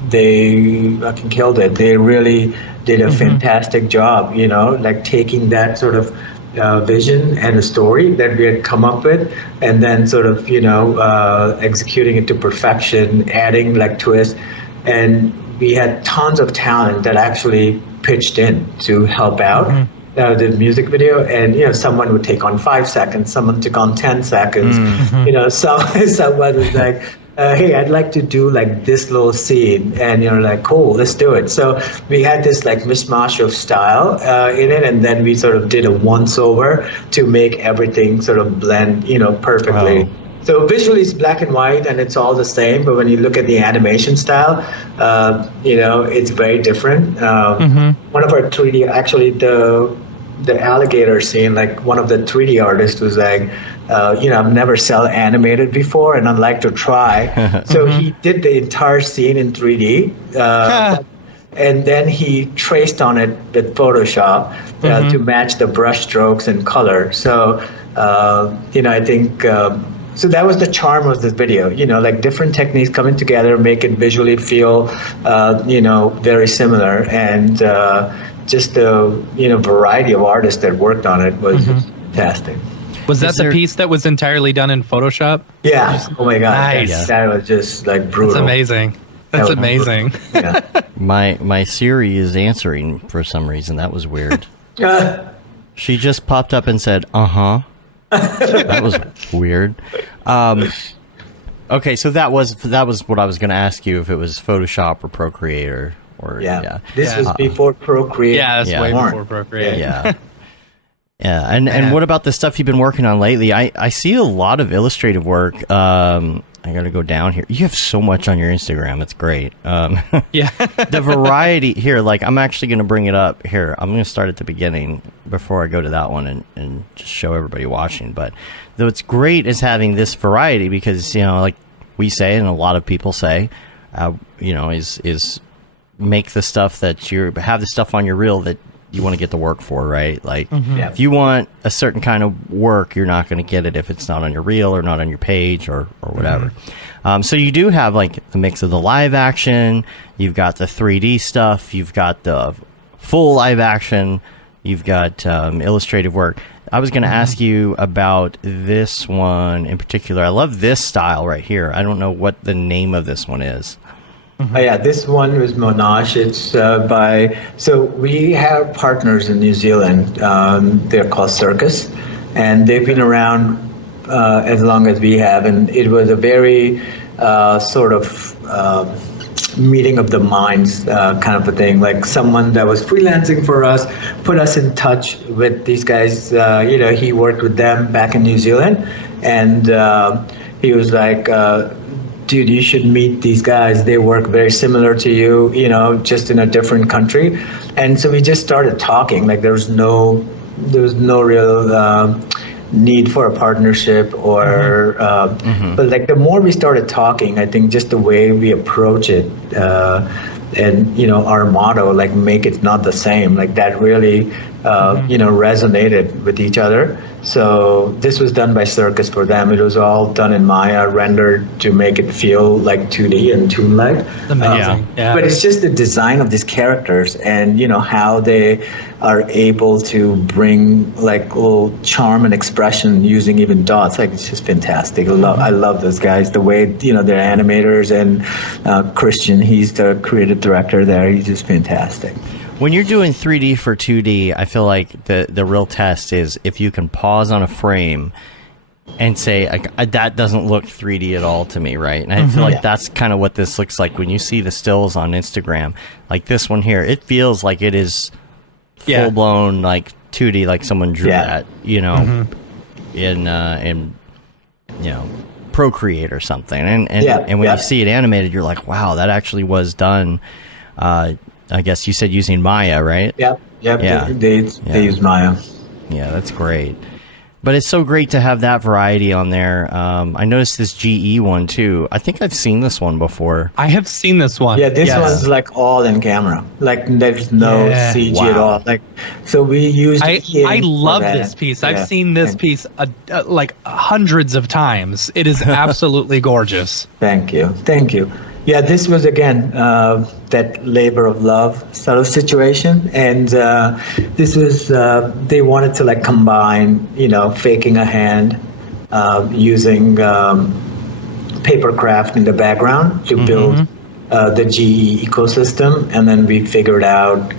they fucking killed it. They really did a fantastic job, taking that sort of vision and a story that we had come up with, and then sort of, executing it to perfection, adding twists. And we had tons of talent that actually pitched in to help out. The music video, and someone would take on 5 seconds, someone took on 10 seconds. Someone was like, hey, I'd like to do this little scene, and you're like, cool, let's do it. So we had this mishmash of style in it, and then we sort of did a once over to make everything sort of blend perfectly. Wow. So visually it's black and white and it's all the same, but when you look at the animation style, it's very different. One of our 3D, actually the alligator scene, one of the 3D artists was like, I've never cell animated before and I'd like to try. So he did the entire scene in 3D. And then he traced on it with Photoshop to match the brush strokes and color. So, I think... so that was the charm of this video, different techniques coming together, make it visually feel, very similar. And just the, variety of artists that worked on it was fantastic. Was that the piece that was entirely done in Photoshop? Yeah. Oh my God. Nice. That was just brutal. That's amazing. That's amazing. Yeah. My Siri is answering for some reason. That was weird. She just popped up and said, That was weird. Okay, so that was what I was going to ask you, if it was Photoshop or Procreate or This was before Procreate. Yeah, that's way before Procreate. Yeah. Yeah, and what about the stuff you've been working on lately? I see a lot of illustrative work. I got to go down here. You have so much on your Instagram. It's great. Yeah. The variety here, I'm actually going to bring it up here. I'm going to start at the beginning before I go to that one and just show everybody watching. But what's great is having this variety because, like we say and a lot of people say, is make the stuff that have the stuff on your reel that get the work for, right? Like, if you want a certain kind of work, you're not going to get it if it's not on your reel or not on your page or whatever. So you do have like the mix of the live action, you've got the 3D stuff, you've got the full live action, you've got illustrative work. I was going to ask you about this one in particular. I love this style right here. I don't know what the name of this one is. Oh, yeah, this one was Monash. It's so we have partners in New Zealand. They're called Circus, and they've been around as long as we have. And it was a very sort of meeting of the minds kind of a thing. Like someone that was freelancing for us put us in touch with these guys. He worked with them back in New Zealand, and he was like, dude, you should meet these guys. They work very similar to you, just in a different country. And so we just started talking. Like there was no real need for a partnership or but like the more we started talking, I think just the way we approach it and our motto, like make it not the same, like that really resonated with each other. So this was done by Circus for them. It was all done in Maya, rendered to make it feel like 2D and Toon-like. Amazing. But it's just the design of these characters and how they are able to bring like little charm and expression using even dots. Like it's just fantastic. I love those guys. The way they're animators, and Christian, he's the creative director there. He's just fantastic. When you're doing 3D for 2D, I feel like the real test is if you can pause on a frame and say, that doesn't look 3D at all to me, right? And I feel like that's kind of what this looks like when you see the stills on Instagram. Like this one here, it feels like it is full-blown like 2D, like someone drew that, in Procreate or something. And when you see it animated, you're like, wow, that actually was done. I guess you said using Maya, right? Yep. They use Maya. Yeah, that's great. But it's so great to have that variety on there. I noticed this GE one too. I think I've seen this one before. I have seen this one. Yeah, this one's like all in camera. Like there's no CG at all. Like so we use. I love this piece. I've seen this piece like hundreds of times. It is absolutely gorgeous. Thank you. Yeah, this was, again, that labor of love sort of situation. And this was, they wanted to like combine, faking a hand, using paper craft in the background to build the GE ecosystem. And then we figured out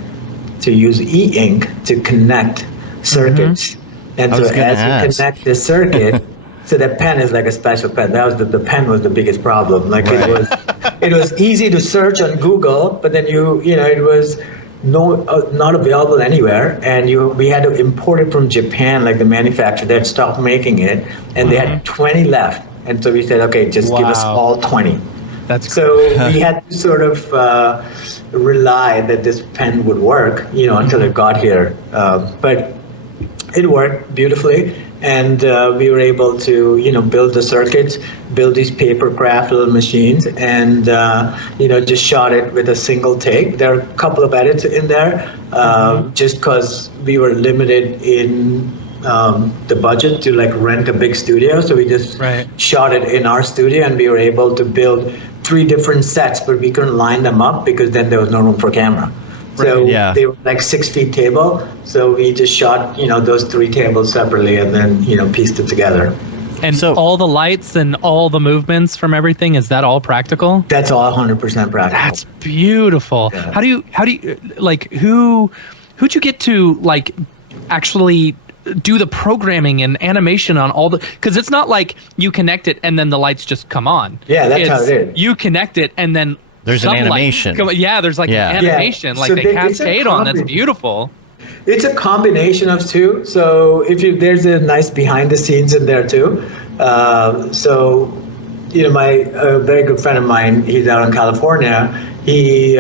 to use e-ink to connect circuits. And so as you connect the circuit, so that pen is like a special pen. That was the pen was the biggest problem. Like it was easy to search on Google, but then it was not available anywhere, and we had to import it from Japan. Like the manufacturer, they had stopped making it, and they had 20 left. And so we said, okay, just give us all 20. That's so we had to sort of rely that this pen would work, until it got here. But it worked beautifully. And we were able to, build the circuits, build these paper craft little machines, and, just shot it with a single take. There are a couple of edits in there, just because we were limited in the budget to like rent a big studio. So we just shot it in our studio, and we were able to build 3 different sets, but we couldn't line them up because then there was no room for camera. So they were like 6 feet table. So we just shot, those 3 tables separately and then, pieced it together. And so all the lights and all the movements from everything, is that all practical? That's all 100% practical. That's beautiful. Yeah. How do you like, who'd you get to like actually do the programming and animation on all the, because it's not like you connect it and then the lights just come on. Yeah, that's how it is. You connect it and then there's an animation. There's like an animation, like so they cascade on. That's beautiful. It's a combination of 2. So there's a nice behind the scenes in there too. So, my very good friend of mine, he's out in California. He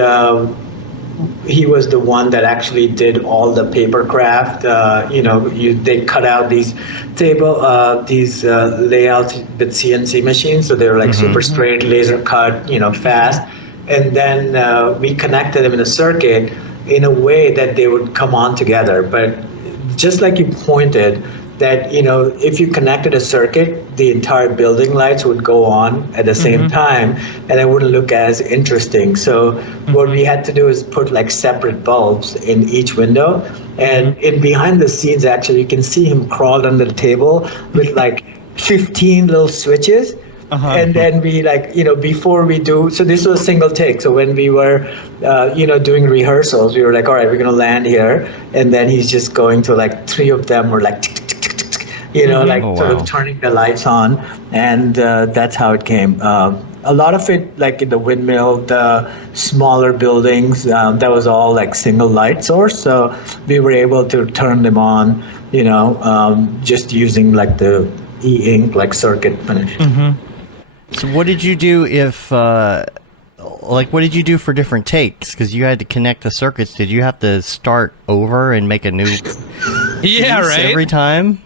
was the one that actually did all the paper craft. They cut out these layouts with CNC machines, so they were like super straight, laser cut, fast. And then we connected them in a circuit, in a way that they would come on together. But just like you pointed, that, you know, if you connected a circuit, the entire building lights would go on at the same time, and it wouldn't look as interesting. So what we had to do is put like separate bulbs in each window, and in behind the scenes, actually, you can see him crawled under the table with like 15 little switches. And then we, like, you know, before we do, so this was a single take. So when we were, you know, doing rehearsals, we were like, all right, we're going to land here. And then he's just going to, like, 3 of them were like, tick, tick, tick, tick, tick, you know, like sort of turning the lights on. And that's how it came. A lot of it, like in the windmill, the smaller buildings, that was all like single light source. So we were able to turn them on, you know, just using like the e-ink, like circuit finish. So what did you do what did you do for different takes? Because you had to connect the circuits. Did you have to start over and make a new piece every time?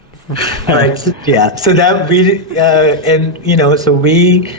Right. Yeah. So that we, and, you know, so we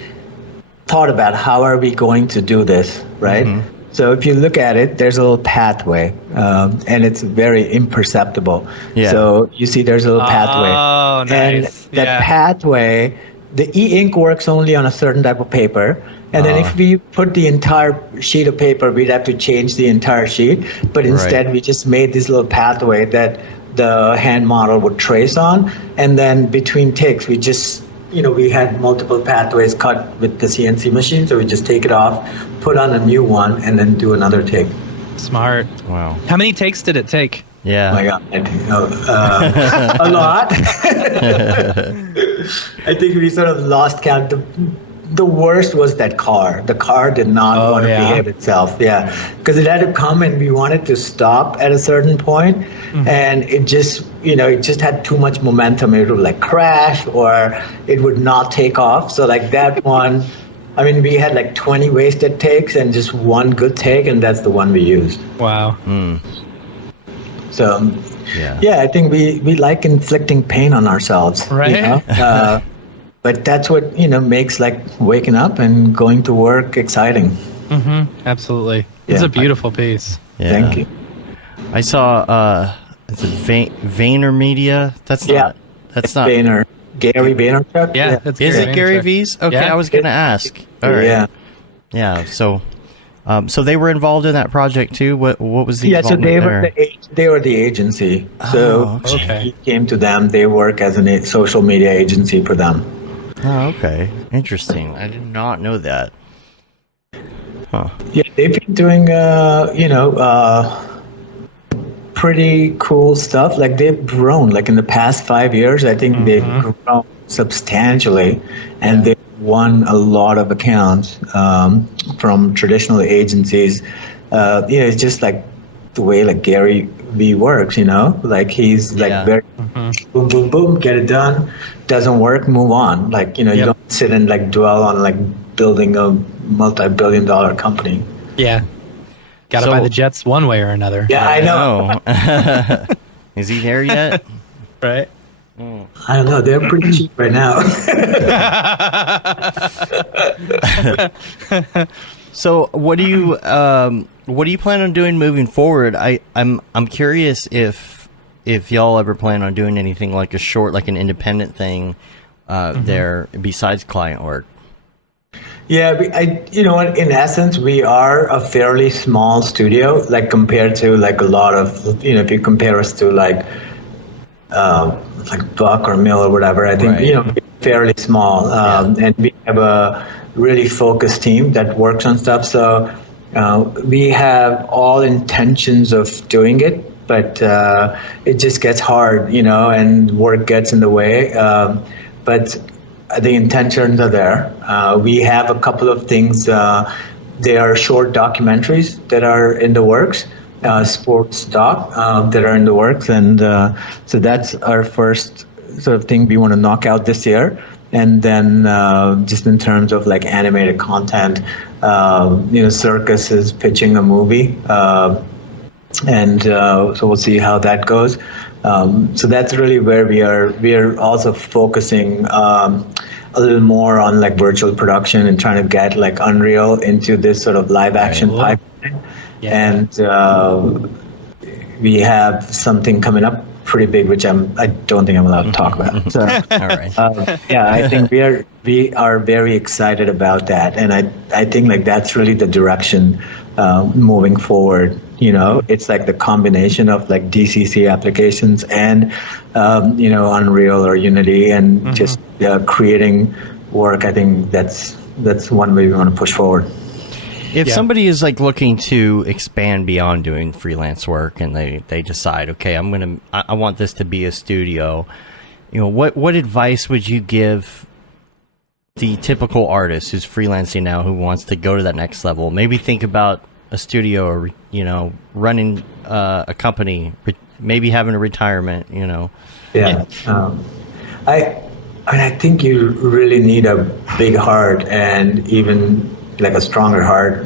thought about how are we going to do this, right? So if you look at it, there's a little pathway, and it's very imperceptible. Yeah. So you see there's a little pathway. Oh, nice. And that pathway, the e-ink works only on a certain type of paper. And then if we put the entire sheet of paper, we'd have to change the entire sheet. But instead, we just made this little pathway that the hand model would trace on. And then between takes, we just, you know, we had multiple pathways cut with the CNC machine. So we just take it off, put on a new one, and then do another take. Smart. Wow. How many takes did it take? Yeah. Oh my God, a lot. I think we sort of lost count. The worst was that car. The car did not want to behave itself. Yeah, because it had to come, and we wanted to stop at a certain point, and it just, you know, it just had too much momentum. It would like crash, or it would not take off. So like that one, I mean, we had like 20 wasted takes and just one good take, and that's the one we used. Wow. So, yeah, I think we like inflicting pain on ourselves, right? You know? But that's what, you know, makes like waking up and going to work exciting. Absolutely, it's a beautiful piece. Yeah. Thank you. I saw it's a VaynerMedia. That's not. That's not Vayner. Gary Vaynerchuk. Yeah, that's Is it Gary V's? Okay, I was going to ask. All right. Yeah. So. So they were involved in that project too. What was the involvement there? They were the agency. So he came to them. They work as a social media agency for them. Oh, okay, interesting. I did not know that. Huh. Yeah, they've been doing pretty cool stuff. Like they've grown. Like in the past 5 years, I think they've grown substantially, and they won a lot of accounts from traditional agencies. It's just like the way like Gary V works, you know, like he's like very boom, boom, boom, get it done. Doesn't work, move on. Like, you know, you don't sit and like dwell on like building a multi-billion-dollar company. Yeah. Got to buy the jets one way or another. Yeah, I know. Is he there yet? Right. I don't know. They're pretty cheap right now. So, what do you plan on doing moving forward? I'm curious if y'all ever plan on doing anything like a short, like an independent thing there besides client work. Yeah, in essence, we are a fairly small studio, like compared to like a lot of, you know, if you compare us to like Buck or Mill or whatever, I think, you know, we're fairly small. And we have a really focused team that works on stuff. So we have all intentions of doing it, but it just gets hard, you know, and work gets in the way. But the intentions are there. We have a couple of things. They are short documentaries that are in the works. Sports doc that are in the works, and so that's our first sort of thing we want to knock out this year. And then just in terms of like animated content, Circus is pitching a movie, and so we'll see how that goes. So that's really where we are. We are also focusing a little more on like virtual production and trying to get like Unreal into this sort of live action pipeline. and we have something coming up pretty big, which I don't think I'm allowed to talk about. So, all right. I think we are very excited about that, and I think like that's really the direction moving forward. It's like the combination of like DCC applications and Unreal or Unity, and just creating work. I think that's one way we want to push forward. If somebody is like looking to expand beyond doing freelance work, and they decide, okay, I want this to be a studio, what advice would you give the typical artist who's freelancing now, who wants to go to that next level? Maybe think about a studio, or running a company, maybe having a retirement. I think you really need a big heart, and even like a stronger heart,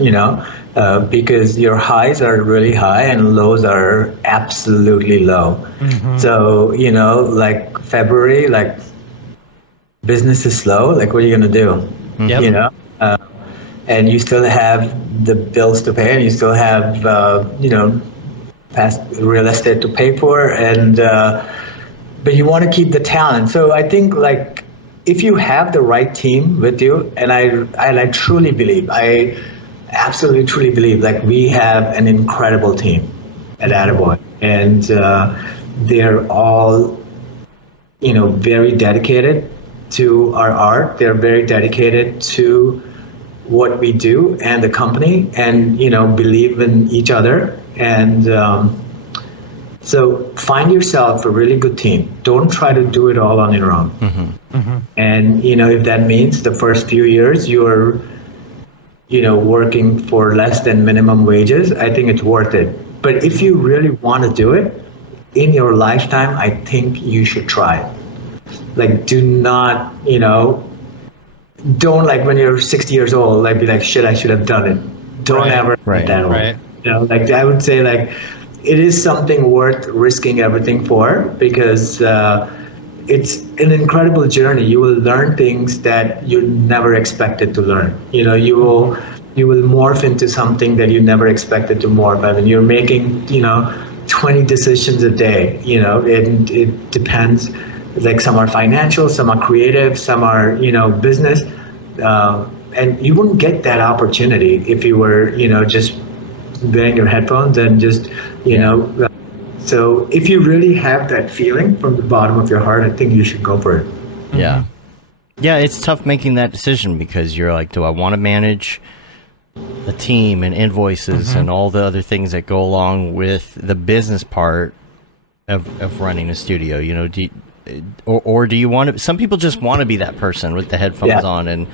because your highs are really high and lows are absolutely low. So, like February, like business is slow, like what are you going to do? And you still have the bills to pay, and you still have, past real estate to pay for, and, but you want to keep the talent. So I think like, if you have the right team with you, and I truly believe, I absolutely truly believe, like we have an incredible team at Attaboy, and they're all, very dedicated to our art. They're very dedicated to what we do and the company, and believe in each other. And so find yourself a really good team. Don't try to do it all on your own. And if that means the first few years you're working for less than minimum wages, I think it's worth it. But if you really want to do it in your lifetime, I think you should try it. Like, do not, don't like when you're 60 years old, like be like, shit, I should have done it. Don't ever get that old. Like I would say, like, it is something worth risking everything for, because it's an incredible journey. You will learn things that you never expected to learn. You will morph into something that you never expected to morph. I mean, you're making 20 decisions a day. And it depends. Like some are financial, some are creative, some are business, and you wouldn't get that opportunity if you were just wearing your headphones and just so if you really have that feeling from the bottom of your heart, I think you should go for it. Yeah, it's tough making that decision, because you're like, do I want to manage a team and invoices and all the other things that go along with the business part of running a studio? Or do you want to? Some people just want to be that person with the headphones on, and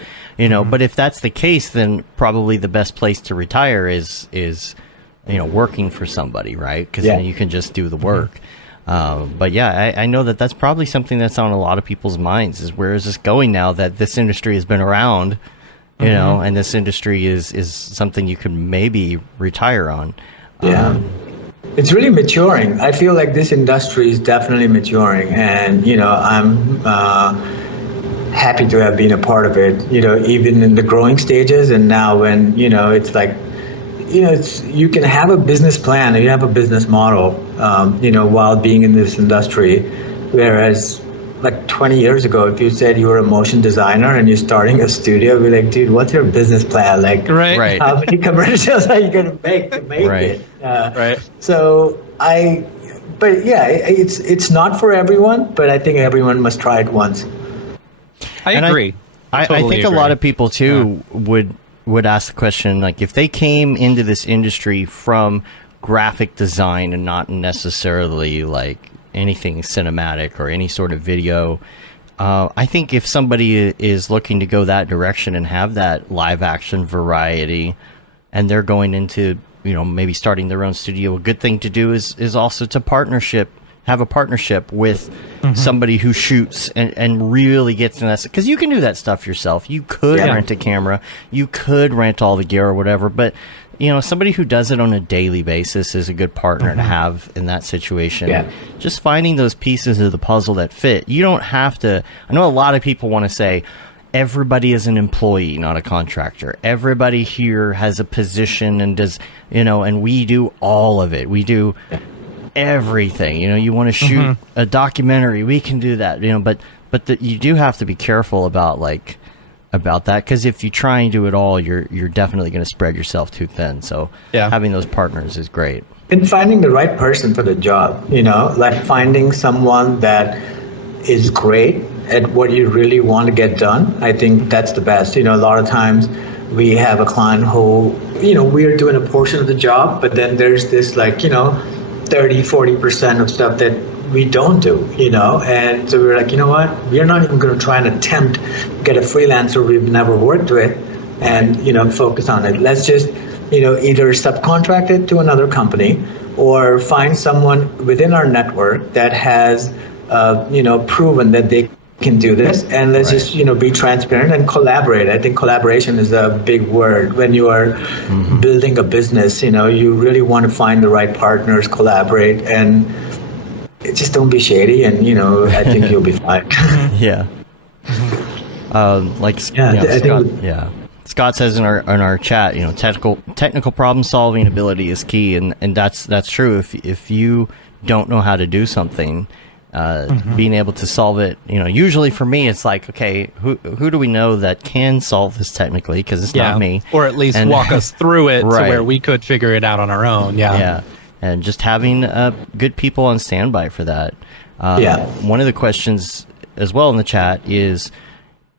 but if that's the case, then probably the best place to retire is working for somebody, right? Because then you can just do the work. But yeah, I know that's probably something that's on a lot of people's minds, is where is this going now that this industry has been around, and this industry is something you could maybe retire on. It's really maturing. I feel like this industry is definitely maturing, and I'm happy to have been a part of it. Even in the growing stages, and now when it's like, you can have a business plan and you have a business model, while being in this industry. Whereas like 20 years ago, if you said you were a motion designer and you're starting a studio, we'd be like, dude, what's your business plan? Like, how many commercials are you going to make it? So but yeah, it's not for everyone, but I think everyone must try it once. I agree. I think a lot of people too would ask the question, like, if they came into this industry from graphic design and not necessarily like anything cinematic or any sort of video, I think if somebody is looking to go that direction and have that live action variety, and they're going into maybe starting their own studio, a good thing to do is also to have a partnership with somebody who shoots and really gets in that, because you can do that stuff yourself. You could rent a camera, you could rent all the gear or whatever, but somebody who does it on a daily basis is a good partner to have in that situation. Just finding those pieces of the puzzle that fit. You don't have to. I know a lot of people want to say everybody is an employee, not a contractor. Everybody here has a position and does, and we do all of it. We do everything. You want to shoot a documentary, we can do that. But you do have to be careful about that, because if you try and do it all, you're definitely going to spread yourself too thin. So having those partners is great. And finding the right person for the job, like finding someone that is great at what you really want to get done. I think that's the best. A lot of times we have a client who, we are doing a portion of the job, but then there's this 30-40% of stuff that we don't do, and so we're like, you know what, we're not even going to try and attempt get a freelancer we've never worked with and focus on it. Let's just either subcontract it to another company or find someone within our network that has proven that they can do this, and let's just be transparent and collaborate. I think collaboration is a big word when you are building a business. You really want to find the right partners, collaborate, and just don't be shady, and I think you'll be fine. Scott says in our chat, technical problem solving ability is key, and that's true. If you don't know how to do something, being able to solve it, usually for me it's like, okay, who do we know that can solve this technically, because it's not me, or at least walk us through it to where we could figure it out on our own. And just having good people on standby for that. One of the questions as well in the chat is,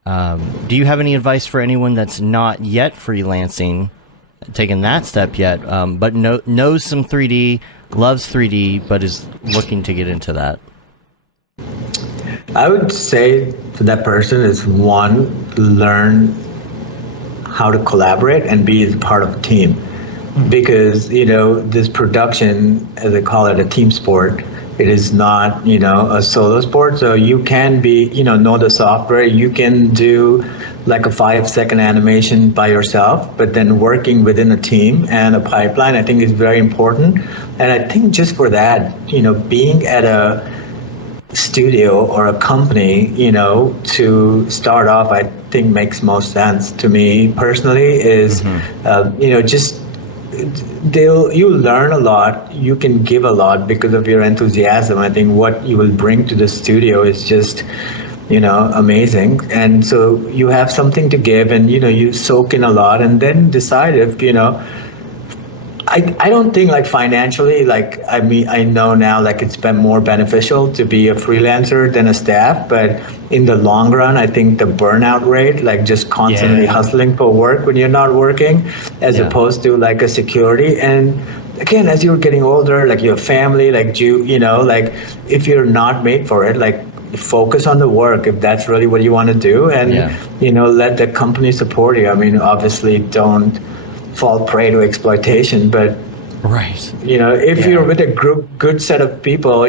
do you have any advice for anyone that's not yet freelancing, taken that step yet, but knows some 3D, loves 3D, but is looking to get into that? I would say for that person is, one, learn how to collaborate and be part of a team. Because, this production, as I call it, a team sport, it is not, a solo sport. So you can be, know the software. You can do like a 5-second animation by yourself, but then working within a team and a pipeline, I think is very important. And I think just for that, being at a studio or a company, to start off, I think makes most sense to me personally is, just you learn a lot, you can give a lot because of your enthusiasm. I think what you will bring to the studio is just, amazing. And so you have something to give, and, you soak in a lot, and then decide if, I don't think financially, I know now it's been more beneficial to be a freelancer than a staff, but in the long run, I think the burnout rate, just constantly hustling for work when you're not working, as opposed to a security. And again, as you're getting older, your family, if you're not made for it, focus on the work if that's really what you want to do, and let the company support you. I mean, obviously don't fall prey to exploitation, but if you're with a good set of people,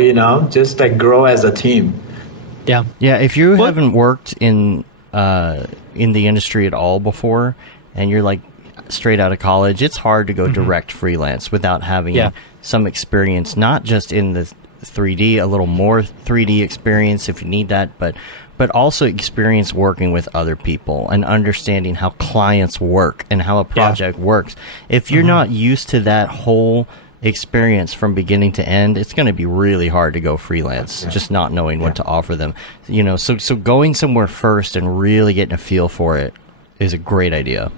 just grow as a team. If you haven't worked in the industry at all before, and you're straight out of college, it's hard to go direct freelance without having some experience, not just in the 3D, a little more 3D experience if you need that, but also experience working with other people and understanding how clients work and how a project works. If you're not used to that whole experience from beginning to end, it's going to be really hard to go freelance, just not knowing what to offer them. So going somewhere first and really getting a feel for it is a great idea.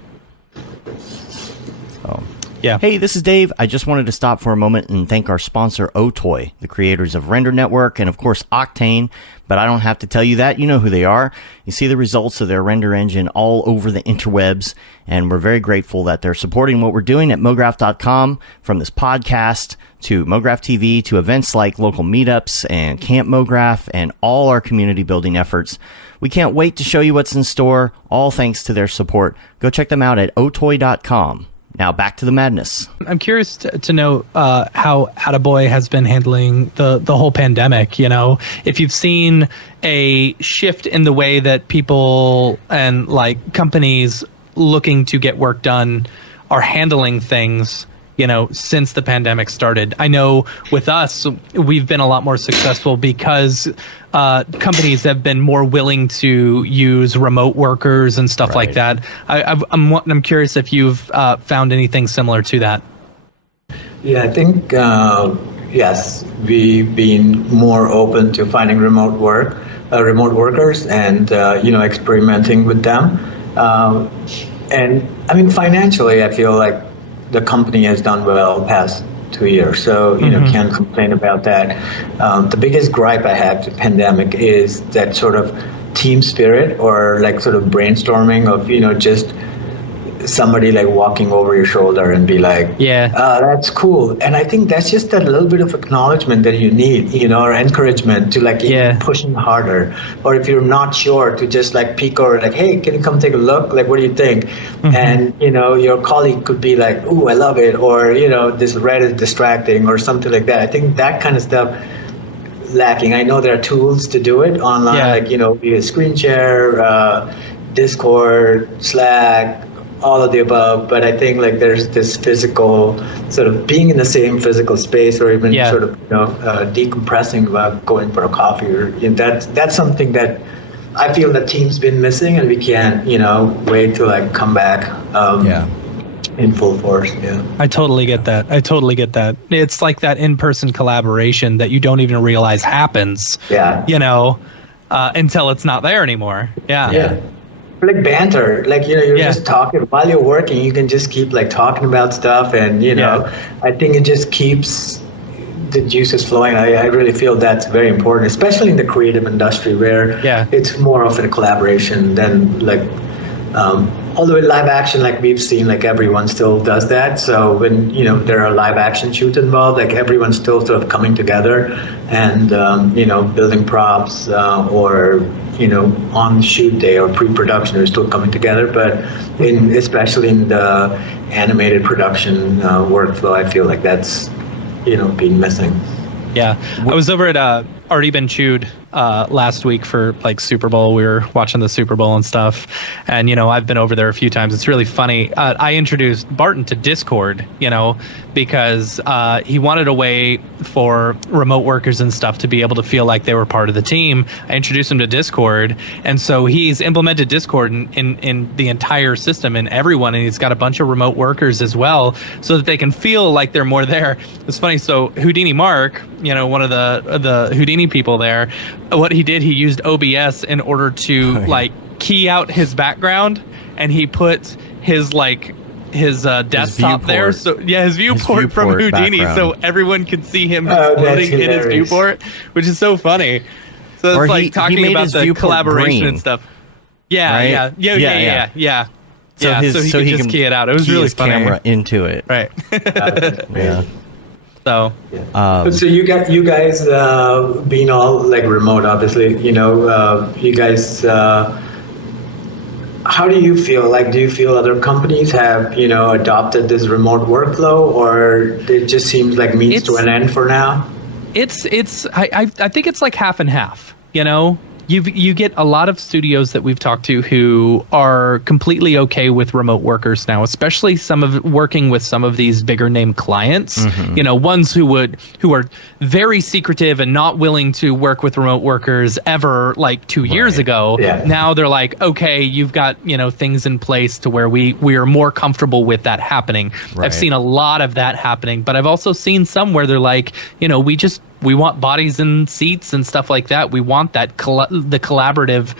So. Hey, this is Dave. I just wanted to stop for a moment and thank our sponsor, Otoy, the creators of Render Network and, of course, Octane. But I don't have to tell you that. You know who they are. You see the results of their render engine all over the interwebs, and we're very grateful that they're supporting what we're doing at Mograph.com, from this podcast to Mograph TV to events like local meetups and Camp Mograph and all our community building efforts. We can't wait to show you what's in store, all thanks to their support. Go check them out at otoy.com. Now back to the madness. I'm curious to know how Attaboy has been handling the whole pandemic. If you've seen a shift in the way that people and companies looking to get work done are handling things since the pandemic started. I know with us, we've been a lot more successful because companies have been more willing to use remote workers and stuff like that. I'm curious if you've found anything similar to that. Yeah, I think, yes, we've been more open to finding remote workers and, experimenting with them. And I mean, financially, I feel like the company has done well past 2 years. So, can't complain about that. The biggest gripe I have to the pandemic is that sort of team spirit or like sort of brainstorming of, just somebody like walking over your shoulder and be like, that's cool. And I think that's just that little bit of acknowledgement that you need, or encouragement to like keep pushing harder. Or if you're not sure, to just like peek over, like, hey, can you come take a look? Like, what do you think? And, your colleague could be like, ooh, I love it. Or, this red is distracting or something like that. I think that kind of stuff lacking. I know there are tools to do it online, like, via screen share, Discord, Slack, all of the above, but I think like there's this physical sort of being in the same physical space, or even sort of decompressing about going for a coffee, or that's something that I feel the team's been missing, and we can't wait to like come back in full force. I totally get that. It's like that in-person collaboration that you don't even realize happens. Until it's not there anymore. Like banter, like you're just talking while you're working. You can just keep like talking about stuff, and I think it just keeps the juices flowing. I really feel that's very important, especially in the creative industry where it's more of a collaboration than like. Although in live action, like we've seen, like everyone still does that. So when there are live action shoots involved, like everyone's still sort of coming together and building props or on shoot day or pre-production, are still coming together. But especially in the animated production workflow, I feel like that's been missing. I was over at Already Been Chewed last week for like Super Bowl. We were watching the Super Bowl and stuff, and I've been over there a few times. It's really funny. I introduced Barton to Discord, because he wanted a way for remote workers and stuff to be able to feel like they were part of the team. I introduced him to Discord, and so he's implemented Discord in the entire system and everyone, and he's got a bunch of remote workers as well, so that they can feel like they're more there. It's funny. So Houdini Mark, one of the Houdini people there, what he did, he used OBS in order to like key out his background, and he put his desktop there. So his viewport from Houdini, background. So everyone could see him floating in his viewport, which is so funny. So or it's like talking about the collaboration and stuff. Yeah. So he could just key it out. It was really funny. Camera into it. Right. So you guys being all like remote, obviously, you guys. How do you feel? Like, do you feel other companies have adopted this remote workflow, or it just seems like means to an end for now? I think it's like half and half. You get a lot of studios that we've talked to who are completely okay with remote workers now, especially working with some of these bigger name clients. Ones who are very secretive and not willing to work with remote workers ever, like 2 years ago. Now they're like, okay, you've got things in place to where we are more comfortable with that happening. I've seen a lot of that happening, but I've also seen some where they're like, we want bodies in seats and stuff like that. We want that the collaborative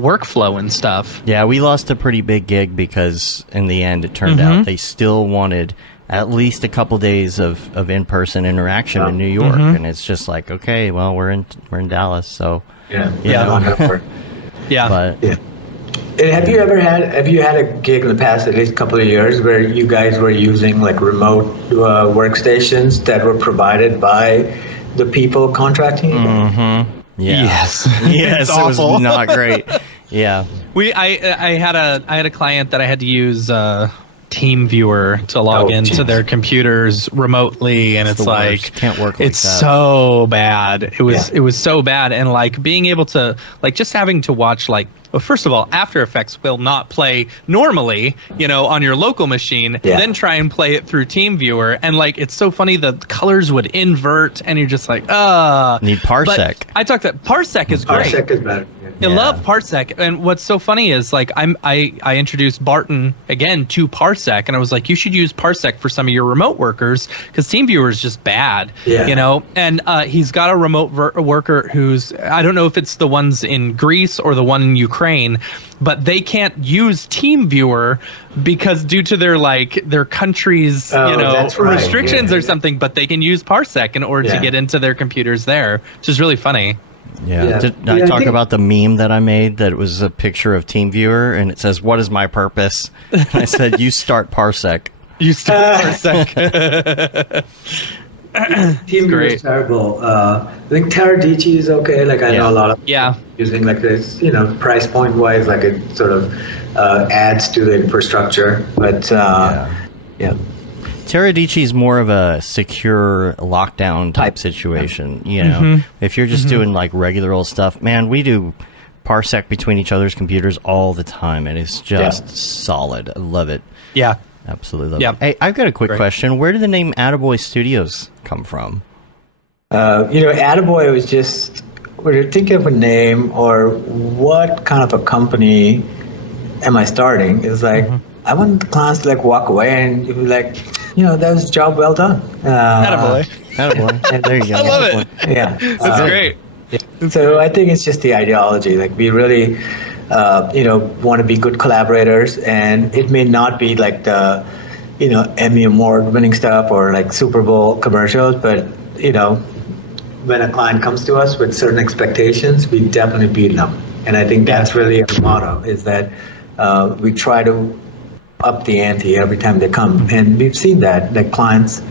workflow and stuff. Yeah, we lost a pretty big gig because in the end it turned out they still wanted at least a couple days of in-person interaction in New York, and it's just like, okay, well, we're in Dallas, so not gonna work. But have you had a gig in the past, at least a couple of years, where you guys were using like remote workstations that were provided by the people contracting you? Yes. Yes, it was not great. Yeah. I had a client that I had to use TeamViewer to log into their computers remotely, and it's like can't work like it's that. So bad. It was so bad, and like being able to like just having to watch like Well, first of all, After Effects will not play normally, on your local machine, then try and play it through TeamViewer. And like, it's so funny, the colors would invert and you're just like, Need Parsec. But I talked that Parsec is great. Parsec is better. I love Parsec, and what's so funny is like I introduced Barton again to Parsec, and I was like, you should use Parsec for some of your remote workers because TeamViewer is just bad, And he's got a remote worker who's, I don't know if it's the ones in Greece or the one in Ukraine, but they can't use TeamViewer because due to their country's restrictions or something, but they can use Parsec in order to get into their computers there, which is really funny. Yeah. Did I talk about the meme that I made that was a picture of TeamViewer and it says, "What is my purpose?" And I said, "You start Parsec." You start Parsec. TeamViewer is terrible. I think Teradici is okay. Like I know a lot of using like this, price point wise, like it sort of adds to the infrastructure. But Teradici is more of a secure lockdown type situation. If you're just doing like regular old stuff, man, we do Parsec between each other's computers all the time, and it's just solid. I love it. Yeah. Absolutely love it. Hey, I've got a quick question. Where did the name Attaboy Studios come from? Attaboy was just, when you're thinking of a name or what kind of a company am I starting, it's like, I want the clients to like walk away and you'd be like, that was a job well done. Attaboy. Attaboy. There you go. I love it. Yeah. That's great. Yeah. So I think it's just the ideology. Like we really, want to be good collaborators, and it may not be like the, Emmy Award winning stuff or like Super Bowl commercials, but, when a client comes to us with certain expectations, we definitely beat them. And I think that's really our motto, is that we try to up the ante every time they come. And we've seen that, like clients,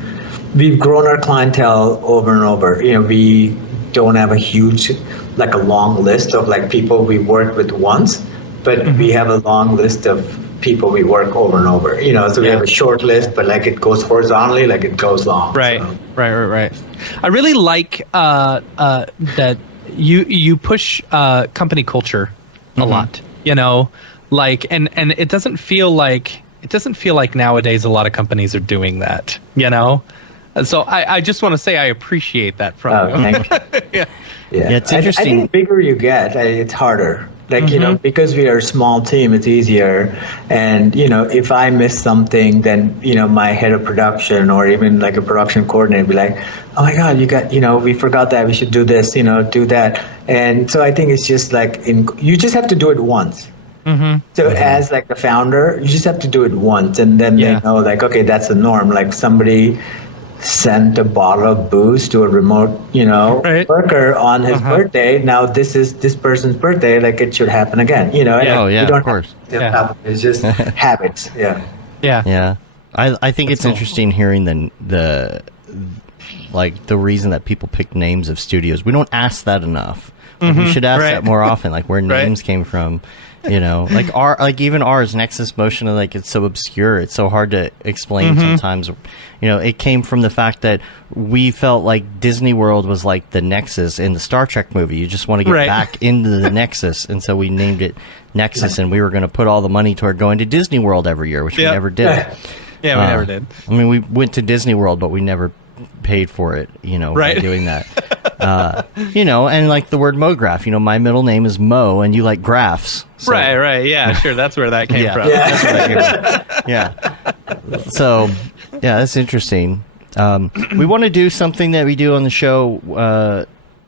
we've grown our clientele over and over. We don't have a huge, like a long list of like people we worked with once, but we have a long list of people we work over and over. So we have a short list, but like it goes horizontally, like it goes long. Right, so. right. I really like that you push company culture a lot. Like, and it doesn't feel like nowadays a lot of companies are doing that. So I just want to say I appreciate that from you. Thank you. Yeah, it's interesting. I think the bigger you get, it's harder. Like, because we are a small team, it's easier. And, if I miss something, then, my head of production or even like a production coordinator be like, oh my God, you got, we forgot that, we should do this, do that. And so I think it's just like, you just have to do it once. So as like the founder, you just have to do it once. And then they know like, okay, that's the norm. Like somebody sent a bottle of booze to a remote, worker on his birthday. Now this is this person's birthday. Like it should happen again. You don't of course. It's just habits. Yeah. I think it's interesting hearing the reason that people pick names of studios. We don't ask that enough. Like, we should ask that more often. Like where names came from. Even ours, Nexus Motion, like it's so obscure, it's so hard to explain sometimes. It came from the fact that we felt like Disney World was like the Nexus in the Star Trek movie. You just want to get back into the Nexus, and so we named it Nexus, and we were going to put all the money toward going to Disney World every year, which we never did. Yeah, we never did. I mean, we went to Disney World, but we never paid for it, by doing that. And like the word Mograph, my middle name is Mo, and you like graphs. So. Right. Yeah, sure. That's where that came from. That's where that came from. So, that's interesting. We want to do something that we do on the show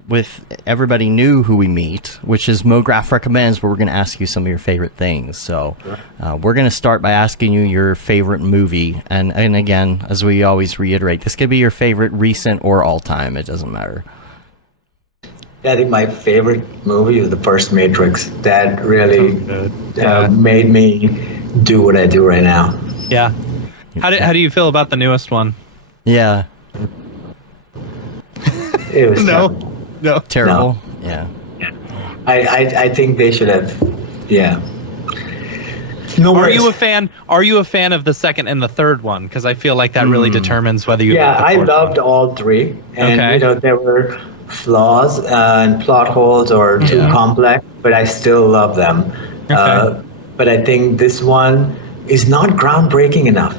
with everybody new who we meet, which is Mograph Recommends, where we're going to ask you some of your favorite things. So we're going to start by asking you your favorite movie. And again, as we always reiterate, this could be your favorite recent or all-time. It doesn't matter. I think my favorite movie is the first Matrix. That really made me do what I do right now. Yeah. How do you feel about the newest one? Yeah. It was terrible. No. Yeah. I think they should have. Yeah. No worries. Are you a fan of the second and the third one? Because I feel like that really determines whether you. Yeah, I loved all three, and there were flaws and plot holes or too complex, but I still love them. Okay. But I think this one is not groundbreaking enough.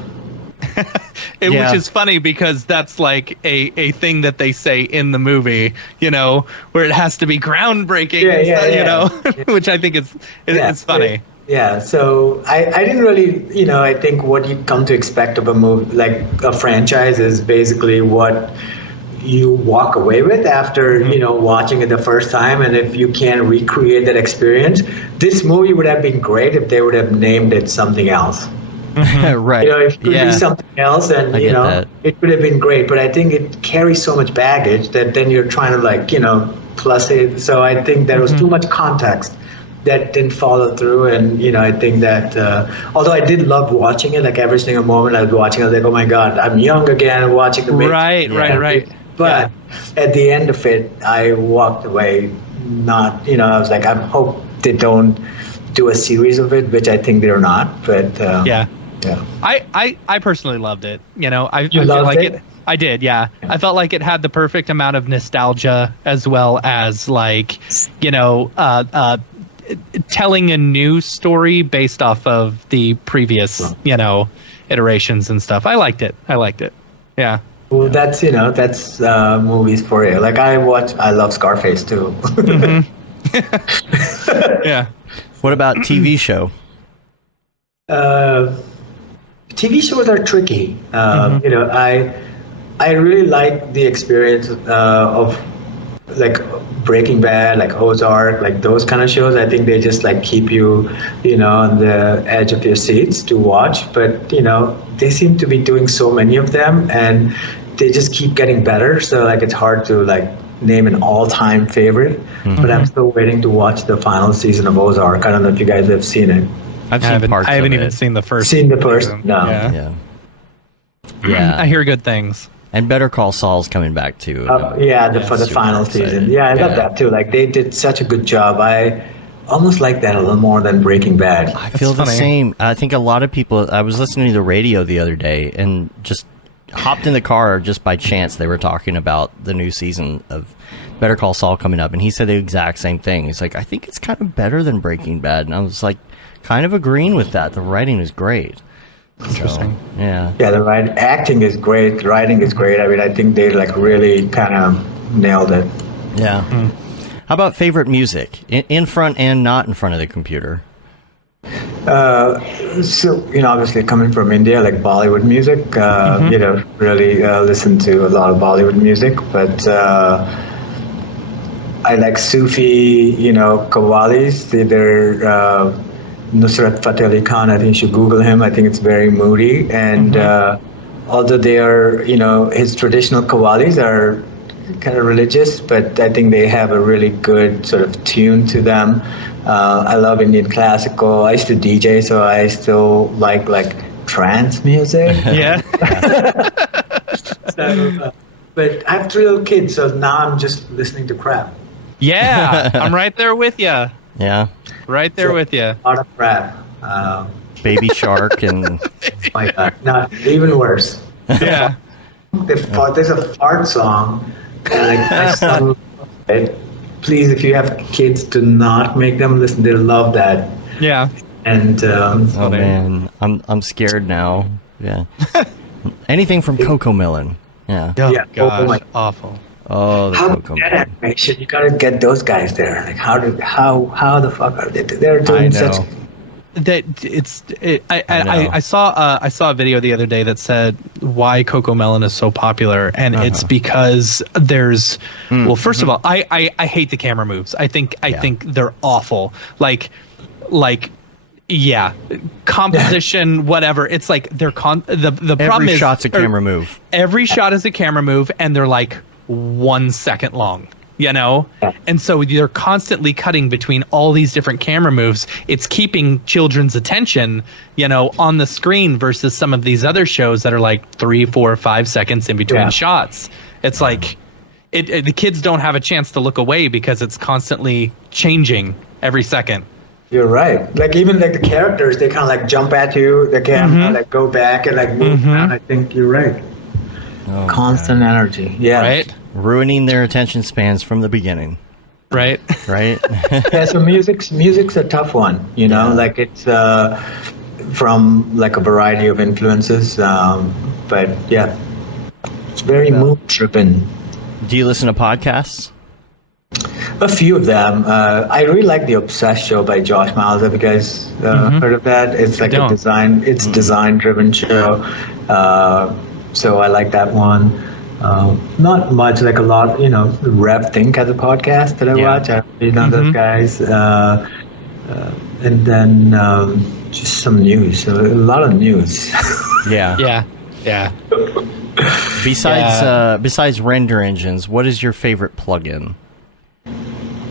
Which is funny because that's like a thing that they say in the movie, where it has to be groundbreaking, which I think it's funny. Yeah, so I didn't really, I think what you come to expect of a movie, like a franchise, is basically what you walk away with after, watching it the first time. And if you can't recreate that experience, this movie would have been great if they would have named it something else. Right. It could be something else, and it could have been great. But I think it carries so much baggage that then you're trying to plus it. So I think there was too much context that didn't follow through. And I think that although I did love watching it, like every single moment I was watching, I was like, oh my God, I'm young again watching the movie. Right. But at the end of it, I walked away not. I was like, I hope they don't do a series of it, which I think they're not. But Yeah. I personally loved it. I feel like it. I did, yeah. I felt like it had the perfect amount of nostalgia as well as telling a new story based off of the previous, iterations and stuff. I liked it. Yeah. Well, that's movies for you. Like I love Scarface too. Yeah. What about TV show? TV shows are tricky. I really like the experience of like Breaking Bad, like Ozark, like those kind of shows. I think they just like keep you, on the edge of your seats to watch. But they seem to be doing so many of them, and they just keep getting better. So like it's hard to like name an all-time favorite. But I'm still waiting to watch the final season of Ozark. I don't know if you guys have seen it. I haven't even seen the first. Seen the first? No. Yeah. I hear good things. And Better Call Saul's coming back too. For the final season. Yeah, I love that too. Like they did such a good job. I almost like that a little more than Breaking Bad. I feel the same. I think a lot of people. I was listening to the radio the other day and just hopped in the car just by chance. They were talking about the new season of Better Call Saul coming up, and he said the exact same thing. He's like, I think it's kind of better than Breaking Bad, and I was like, kind of agreeing with that. The writing is great. Interesting. So, yeah, the acting is great. The writing is great. I mean, I think they like really kind of nailed it. Yeah. How about favorite music, in front and not in front of the computer? So obviously coming from India, like Bollywood music, really listen to a lot of Bollywood music. But I like Sufi, qawwalis. They're Nusrat Fateh Ali Khan. I think you should Google him. I think it's very moody. And although they are, his traditional qawwalis are kind of religious, but I think they have a really good sort of tune to them. I love Indian classical. I used to DJ, so I still like trance music. Yeah. But I have 3 little kids, so now I'm just listening to crap. Yeah, I'm right there with you. Yeah. Right there with you. A lot of crap. Baby Shark and... my God, not even worse. Yeah. There's a fart song. My son, please, if you have kids, do not make them listen. They love that. Yeah. And oh man, I'm scared now. Yeah. Anything from Coco Melon. Yeah. Oh, yeah. Gosh, awful. Oh, the Coco Melon. Animation. You gotta get those guys there. Like how the fuck are they? They're doing such. I saw a video the other day that said why Coco Melon is so popular, and it's because there's well, first of all, I hate the camera moves. I think they're awful. Like composition, whatever. It's like they're the problem is every shot's a camera move. Every shot is a camera move, and they're like 1 second long. And so they're constantly cutting between all these different camera moves. It's keeping children's attention, on the screen versus some of these other shows that are like 3, 4, 5 seconds in between shots. It's like the kids don't have a chance to look away because it's constantly changing every second. You're right. Like even like the characters, they kind of like jump at you. They can like go back and like move around. I think you're right. Oh, constant energy. Yeah. ruining their attention spans from the beginning. Right. Right. Yeah. So music's a tough one. Like it's from like a variety of influences. But yeah, it's very mood driven. Do you listen to podcasts? A few of them. I really like the Obsessed show by Josh Miles. Have you guys heard of that? It's like design-driven show. So I like that one. Not much, like a lot, Rev Think has a podcast that I watch. I really know those guys. And then just some news. So a lot of news. Yeah. Besides render engines, what is your favorite plugin?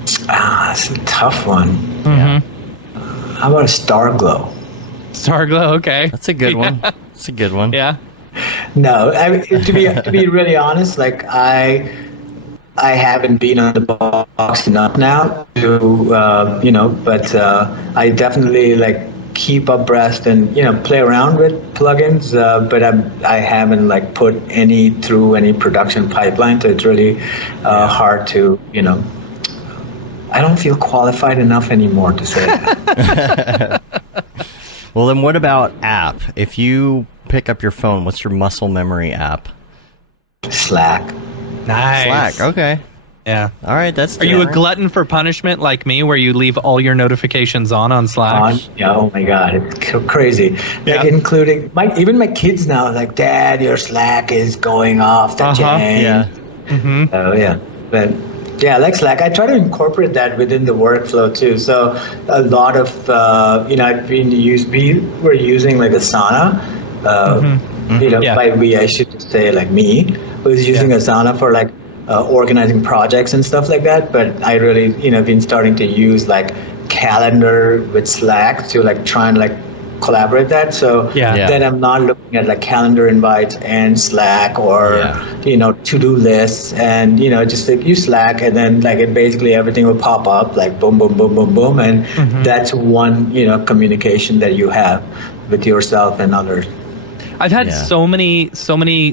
It's a tough one. Mm-hmm. How about a Starglow? Starglow, okay. That's a good one. That's a good one. Yeah. No, to be really honest, like I haven't been on the box enough now to but I definitely like keep abreast and play around with plugins, but I haven't like put any through any production pipeline, so it's really hard to I don't feel qualified enough anymore to say that. Well, then what about app? If you pick up your phone, what's your muscle memory app? Slack. Nice. Slack, okay. Yeah. All right, that's Are you a glutton for punishment like me, where you leave all your notifications on Slack? Oh my God, it's crazy. Yeah. Like including even my kids now, like, Dad, your Slack is going off the chain. Yeah. Mm-hmm. Oh yeah, but yeah, I like Slack. I try to incorporate that within the workflow too. So a lot of we were using like Asana. By we I should just say like me was using Asana for like organizing projects and stuff like that. But I really been starting to use like Calendar with Slack to like try and like collaborate that. So then I'm not looking at like calendar invites and Slack or to-do lists and just like use Slack, and then like it basically everything will pop up like boom boom boom boom boom, and that's one communication that you have with yourself and others. I've had so many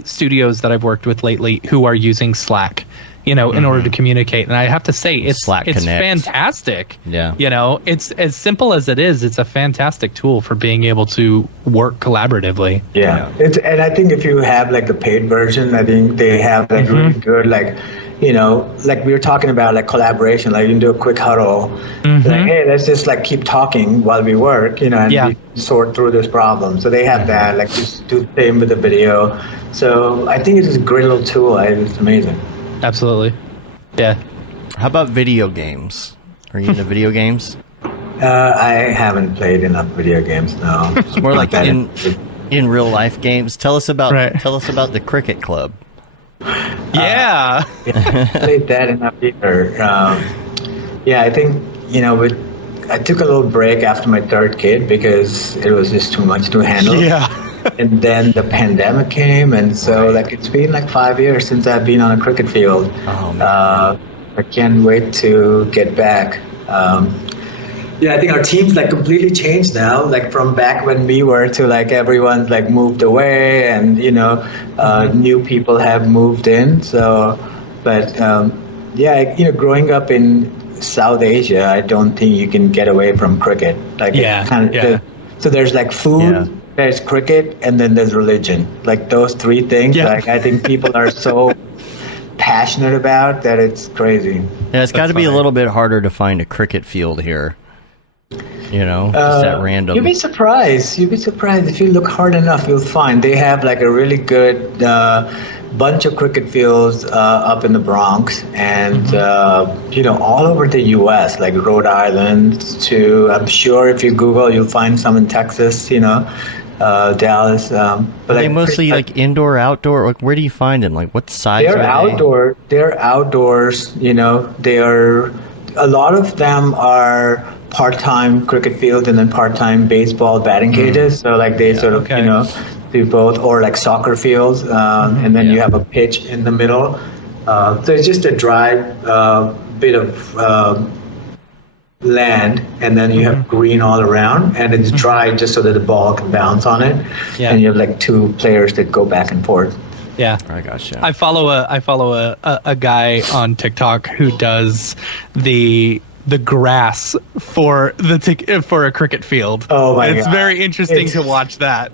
studios that I've worked with lately who are using Slack, in order to communicate. And I have to say, it's fantastic. Yeah. It's as simple as it is. It's a fantastic tool for being able to work collaboratively. Yeah. And I think if you have like the paid version, I think they have like really good, like, like we were talking about like collaboration, like you can do a quick huddle, like, hey, let's just like keep talking while we work, and we sort through this problem. So they have that, like just do the same with the video. So I think it's a great little tool. It's amazing. Absolutely. Yeah. How about video games? Are you into video games? I haven't played enough video games, no. It's more like in real life games. Tell us about the Qriket Club. Yeah, played that enough either. I think I took a little break after my third kid because it was just too much to handle. Yeah. And then the pandemic came, and so like it's been like 5 years since I've been on a cricket field. Oh, man. I can't wait to get back. I think our team's like completely changed now, like from back when we were to like everyone's like moved away, and new people have moved in. So, but growing up in South Asia, I don't think you can get away from cricket. Like so there's like food, there's cricket, and then there's religion. Like those three things. Yeah. Like I think people are so passionate about that it's crazy. Yeah, it's got to be a little bit harder to find a cricket field here. Just at random. You'd be surprised. If you look hard enough, you'll find they have like a really good bunch of cricket fields up in the Bronx and all over the U.S., like Rhode Island to, I'm sure if you Google, you'll find some in Texas, Dallas. But are they mostly like indoor, outdoor? Like, where do you find them? Like, what size They're are outdoor. They're outdoors. They are. A lot of them are part-time cricket fields and then part-time baseball batting cages. So like they sort of do both, or like soccer fields, and then you have a pitch in the middle. So it's just a dry bit of land, and then you have green all around, and it's dry just so that the ball can bounce on it. And you have like two players that go back and forth. Yeah, I gotcha. I follow a guy on TikTok who does the grass for for a cricket field. Oh my It's God. very interesting to watch that.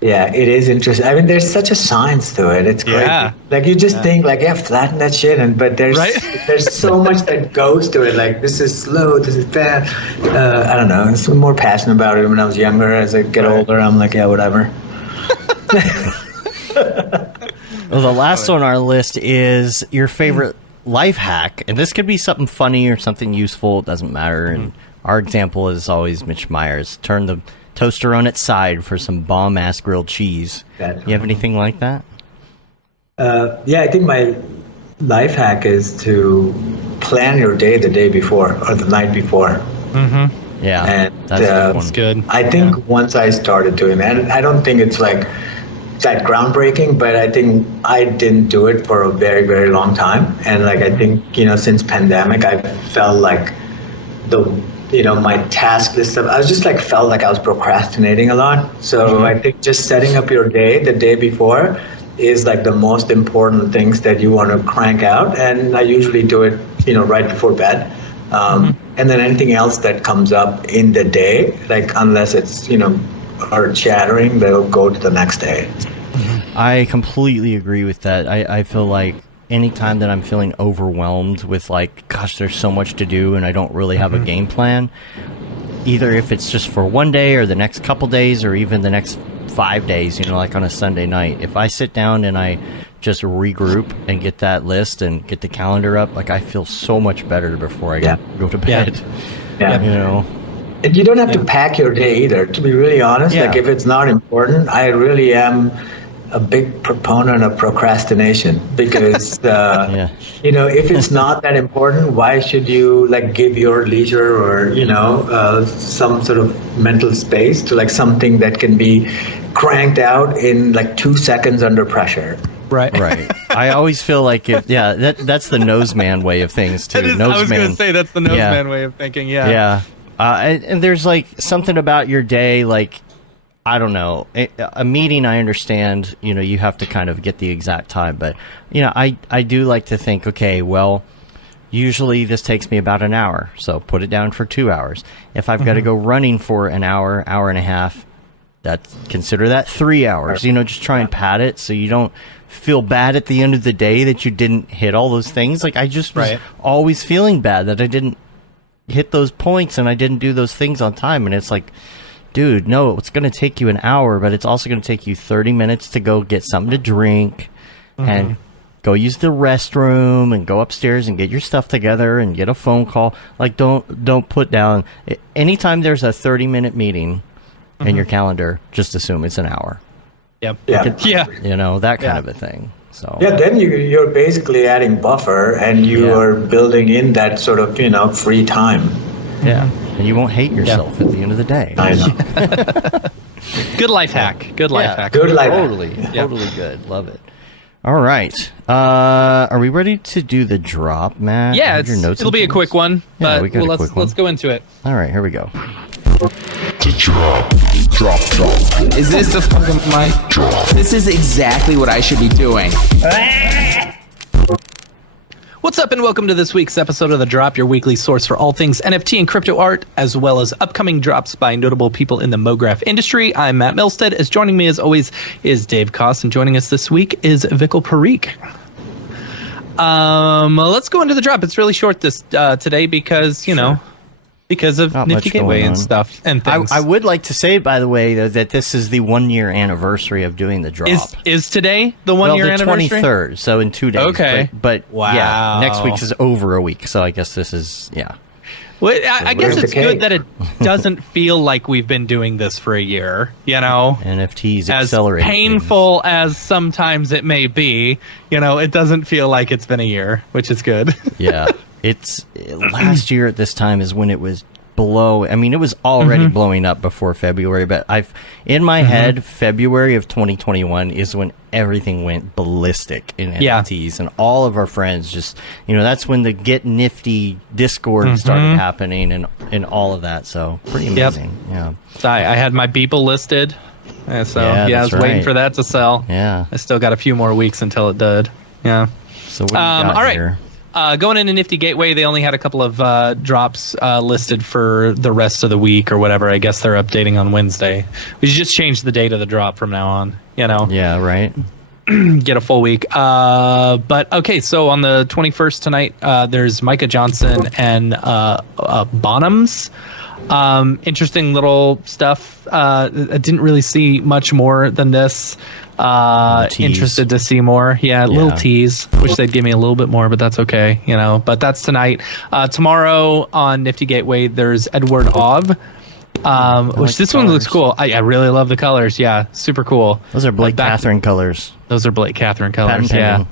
Yeah, it is interesting. I mean, there's such a science to it. It's crazy. Yeah. Like you just think like, yeah, flatten that shit, but there's Right? there's so much that goes to it. Like this is slow, this is fast. I don't know. I'm more passionate about it when I was younger. As I get older, I'm like, yeah, whatever. Well, the last on our list is your favorite life hack, and this could be something funny or something useful. It doesn't matter. And our example is always Mitch Myers. Turn the toaster on its side for some bomb-ass grilled cheese. You have anything like that? Yeah, I think my life hack is to plan your day the day before or the night before. Yeah, And that's good. I think once I started doing that, and I don't think it's like that groundbreaking, but I think I didn't do it for a very, very long time. And like I think, since pandemic, I felt like my task list stuff, I was just like felt like I was procrastinating a lot. So I think just setting up your day the day before is like the most important things that you want to crank out. And I usually do it, right before bed. And then anything else that comes up in the day, like unless it's, earth shattering, that'll go to the next day. I completely agree with that. I feel like anytime that I'm feeling overwhelmed with like, gosh, there's so much to do and I don't really have a game plan, either if it's just for one day or the next couple days or even the next 5 days, like on a Sunday night, if I sit down and I just regroup and get that list and get the calendar up, like I feel so much better before I go to bed. Yeah. And you don't have to pack your day either, to be really honest. Like if it's not important, I really am a big proponent of procrastination because, if it's not that important, why should you like give your leisure or, some sort of mental space to like something that can be cranked out in like 2 seconds under pressure? Right. I always feel like that's the nose man way of things too. I was going to say that's the nose man way of thinking. Yeah. And there's like something about your day, like, I don't know, a meeting, I understand, you have to kind of get the exact time, but, I do like to think, okay, well, usually this takes me about an hour, so put it down for 2 hours. If I've got to go running for an hour, hour and a half, consider that 3 hours, just try and pad it so you don't feel bad at the end of the day that you didn't hit all those things. Like, I just was always feeling bad that I didn't hit those points and I didn't do those things on time, and it's like, dude, no, it's going to take you an hour, but it's also going to take you 30 minutes to go get something to drink and go use the restroom and go upstairs and get your stuff together and get a phone call. Like, don't put down, anytime there's a 30-minute meeting in your calendar, just assume it's an hour. Yep. That kind of a thing. So then you're basically adding buffer and you are building in that sort of, free time. Yeah. And you won't hate yourself at the end of the day. I know. Good life hack. Good life hack. Good life Totally good. Love it. All right. Are we ready to do the drop, Matt? Yeah, it'll be a quick one, but let's go into it. All right, here we go. The drop. Is this the fucking mic? Drop. This is exactly what I should be doing. What's up, and welcome to this week's episode of The Drop, your weekly source for all things NFT and crypto art, as well as upcoming drops by notable people in the Mograph industry. I'm Matt Milstead, as joining me as always is Dave Koss, and joining us this week is Vikkal Parikh. Let's go into the drop. It's really short today because, because of Not Nifty much going Gateway and on. stuff and things. I would like to say, by the way, that this is the 1 year anniversary of doing the drop. Is today the 1 year anniversary? The 23rd, so in 2 days. Okay. But Wow. yeah, next week is over a week, so I guess this is, Well, I guess Where's it's the good cake? that it doesn't feel like we've been doing this for a year, NFTs As accelerating. painful as sometimes it may be, it doesn't feel like it's been a year, which is good. Yeah. It's last year at this time is when it was it was already blowing up before February, but in my head, February of 2021 is when everything went ballistic in NFTs, and all of our friends just, that's when the Get Nifty Discord started happening and all of that. So pretty amazing. Yeah. So I had my Beeple listed. So I was waiting for that to sell. Yeah. I still got a few more weeks until it did. Yeah. So what do you got all right. here? Going into Nifty Gateway, they only had a couple of drops listed for the rest of the week or whatever. I guess they're updating on Wednesday. We should just change the date of the drop from now on. Yeah, right. Get a full week. But okay, so on the 21st tonight, there's Micah Johnson and Bonhams. Interesting little stuff. I didn't really see much more than this. Interested to see more. Yeah, little tease. Wish they'd give me a little bit more, but that's okay. But that's tonight. Tomorrow on Nifty Gateway, there's Edward Ov. Which this one looks cool. I really love the colors. Yeah, super cool. Those are Blake Catherine colors. Those are Blake Catherine colors. Yeah.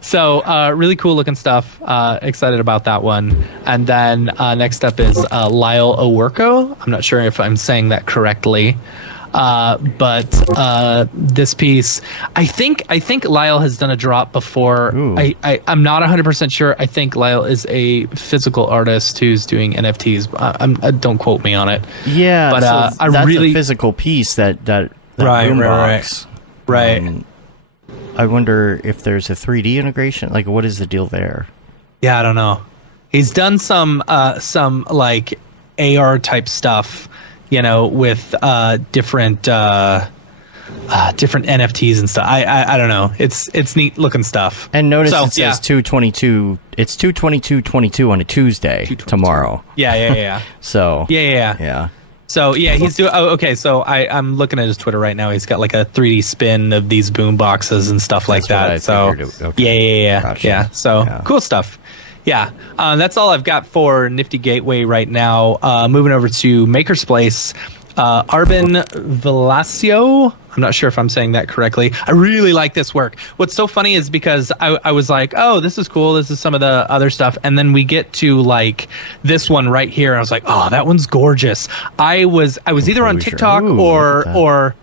So really cool looking stuff. Excited about that one. And then next up is Lyle Owerko. I'm not sure if I'm saying that correctly. But this piece, I think Lyle has done a drop before. I'm not 100% sure. I think Lyle is a physical artist who's doing NFTs. Don't quote me on it. Yeah, but so that's a physical piece that boombox. Right. I wonder if there's a 3D integration. Like, what is the deal there? Yeah, I don't know. He's done some like AR type stuff, with different NFTs and stuff. I don't know. It's neat looking stuff. And notice it says 2/22. It's 2/22/22 on a Tuesday tomorrow. Yeah. So yeah. So yeah, he's doing. Oh, okay. So I'm looking at his Twitter right now. He's got like a 3D spin of these boom boxes and stuff like that. So yeah. Gotcha. Yeah. So cool stuff. Yeah, that's all I've got for Nifty Gateway right now. Moving over to Maker's Place, Arbin Velasio. I'm not sure if I'm saying that correctly. I really like this work. What's so funny is because I was like, oh, this is cool. This is some of the other stuff. And then we get to like this one right here. And I was like, oh, that one's gorgeous. I was either on TikTok or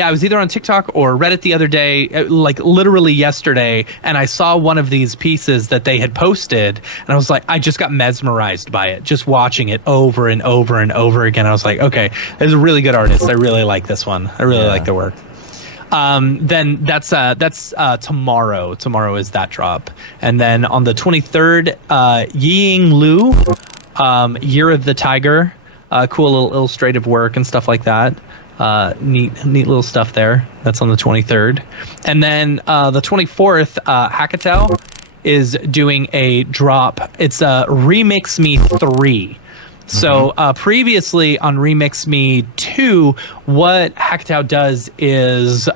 I was either on TikTok or Reddit the other day, like literally yesterday, and I saw one of these pieces that they had posted, and I was like, I just got mesmerized by it, just watching it over and over and over again. I was like, okay, this is a really good artist. I really like this one. I really like the work. Then that's tomorrow. Tomorrow is that drop. And then on the 23rd, Ying Lu, Year of the Tiger, cool little illustrative work and stuff like that. Neat little stuff there. That's on the 23rd. And then the 24th, Hackatow is doing a drop. It's Remix Me 3. So previously on Remix Me 2, what Hackatow does is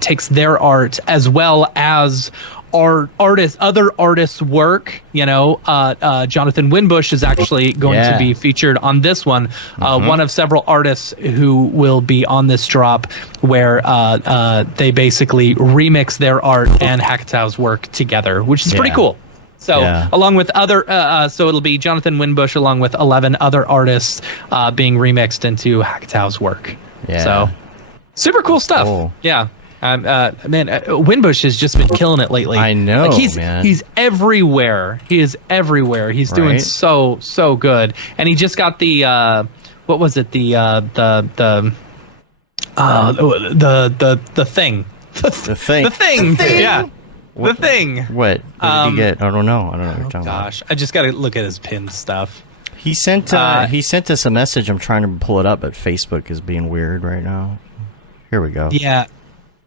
takes their art as well as other artists' work. Jonathan Winbush is actually going to be featured on this one. One of several artists who will be on this drop, where they basically remix their art and Hackatow's work together, which is pretty cool. So along with other, so it'll be Jonathan Winbush along with 11 other artists being remixed into Hackatow's work. Yeah. So super cool stuff. Cool. Yeah. Winbush has just been killing it lately. I know, man. He's everywhere. He is everywhere. He's doing so good. And he just got the what was it? The thing. The thing. The thing. Yeah. What, the thing. What did he get? I don't know. What you're talking about. Gosh, I just got to look at his pinned stuff. He sent us a message. I'm trying to pull it up, but Facebook is being weird right now. Here we go. Yeah.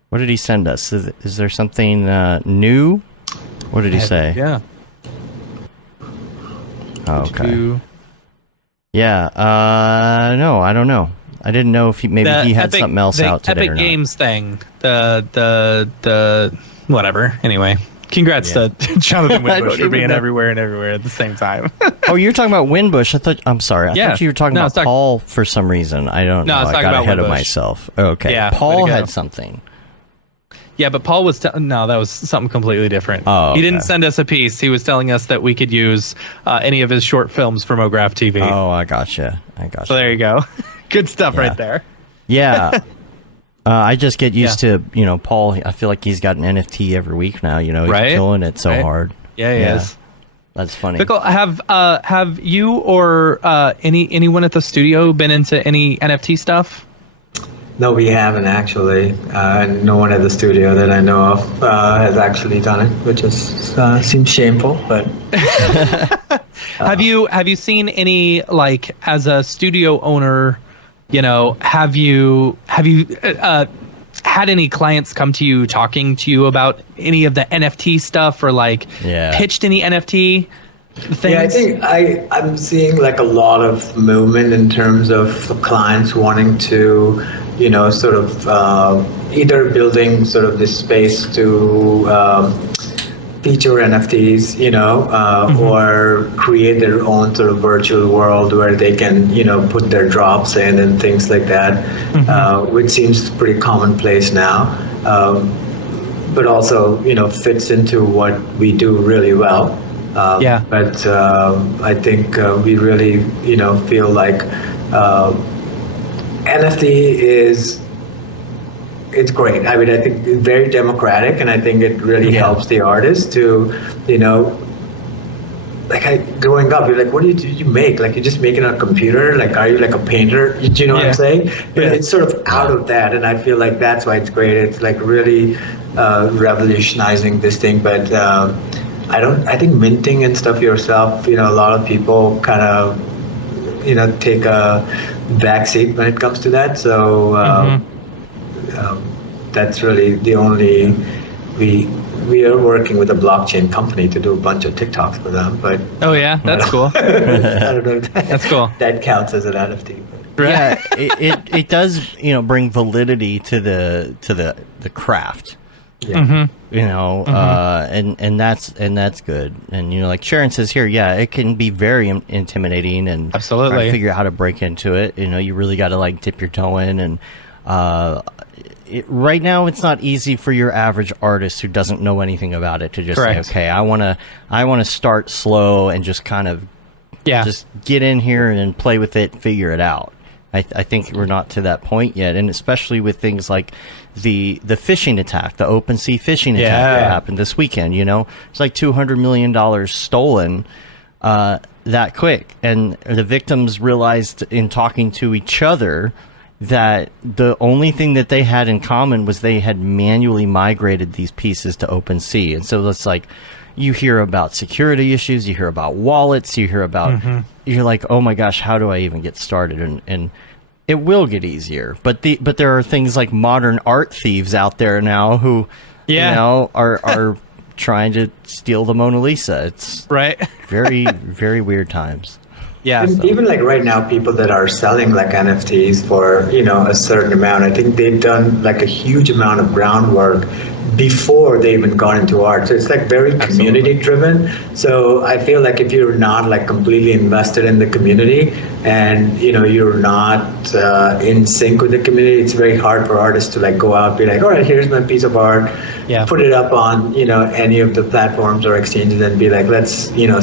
What did he send us? Is there something new? What did he say? Yeah. Oh, okay. Yeah. No, I don't know. I didn't know if he had something else out today Epic or not. Games thing. The whatever. Anyway, congrats to Jonathan Winbush for being everywhere and everywhere at the same time. Oh, you're talking about Winbush. I'm sorry. I thought you were talking about Paul for some reason. I don't know. I got ahead of myself. Okay. Yeah, Paul had something. Yeah, but Paul was that was something completely different. Oh, okay. He didn't send us a piece. He was telling us that we could use any of his short films for Mograph TV. Oh, I gotcha. So there you go. Good stuff right there. Yeah. I just get used to, Paul. I feel like he's got an NFT every week now. He's killing it so hard. Yeah, he is. That's funny. Vikkal, have you or anyone at the studio been into any NFT stuff? No, we haven't actually. No one at the studio that I know of has actually done it, which seems shameful. But have you seen any, like, as a studio owner, have you had any clients come to you talking to you about any of the NFT stuff, or like pitched any NFT things? Yeah, I think I'm seeing like a lot of movement in terms of clients wanting to, sort of either building sort of this space to feature NFTs, or create their own sort of virtual world where they can, put their drops in and things like that, which seems pretty commonplace now, but also, fits into what we do really well. But I think we really, feel like NFT it's great. I mean, I think it's very democratic, and I think it really helps the artist to, growing up, you're like, what do you make? Like, you just make it on a computer? Like, are you like a painter? Do you know what I'm saying? But it's sort of out of that, and I feel like that's why it's great. It's like really revolutionizing this thing. But I think minting and stuff yourself, a lot of people kind of, take a backseat when it comes to that. So that's really the only, we are working with a blockchain company to do a bunch of TikToks for them. But that's cool. I don't know if that's cool. That counts as an NFT. But. Yeah, it does, bring validity to the craft. Yeah. And that's good. And like Sharon says here, it can be very intimidating, and absolutely try to figure out how to break into it. You really got to like dip your toe in, and right now it's not easy for your average artist who doesn't know anything about it to just say, okay, I want to start slow and just kind of just get in here and play with it, figure it out. I think we're not to that point yet, and especially with things like the phishing attack, the OpenSea phishing attack that happened this weekend. It's like $200 million stolen that quick, and the victims realized in talking to each other that the only thing that they had in common was they had manually migrated these pieces to OpenSea. And so it's like, you hear about security issues, you hear about wallets, you hear about, you're like, oh my gosh, how do I even get started? And it will get easier. But there are things like modern art thieves out there now who, are trying to steal the Mona Lisa. It's very, very weird times. Yeah, and even like right now, people that are selling like NFTs for, a certain amount, I think they've done like a huge amount of groundwork before they even got into art. So it's like very community driven. So I feel like if you're not like completely invested in the community and, you're not in sync with the community, it's very hard for artists to like go out and be like, all right, here's my piece of art, put it up on, any of the platforms or exchanges and be like, let's,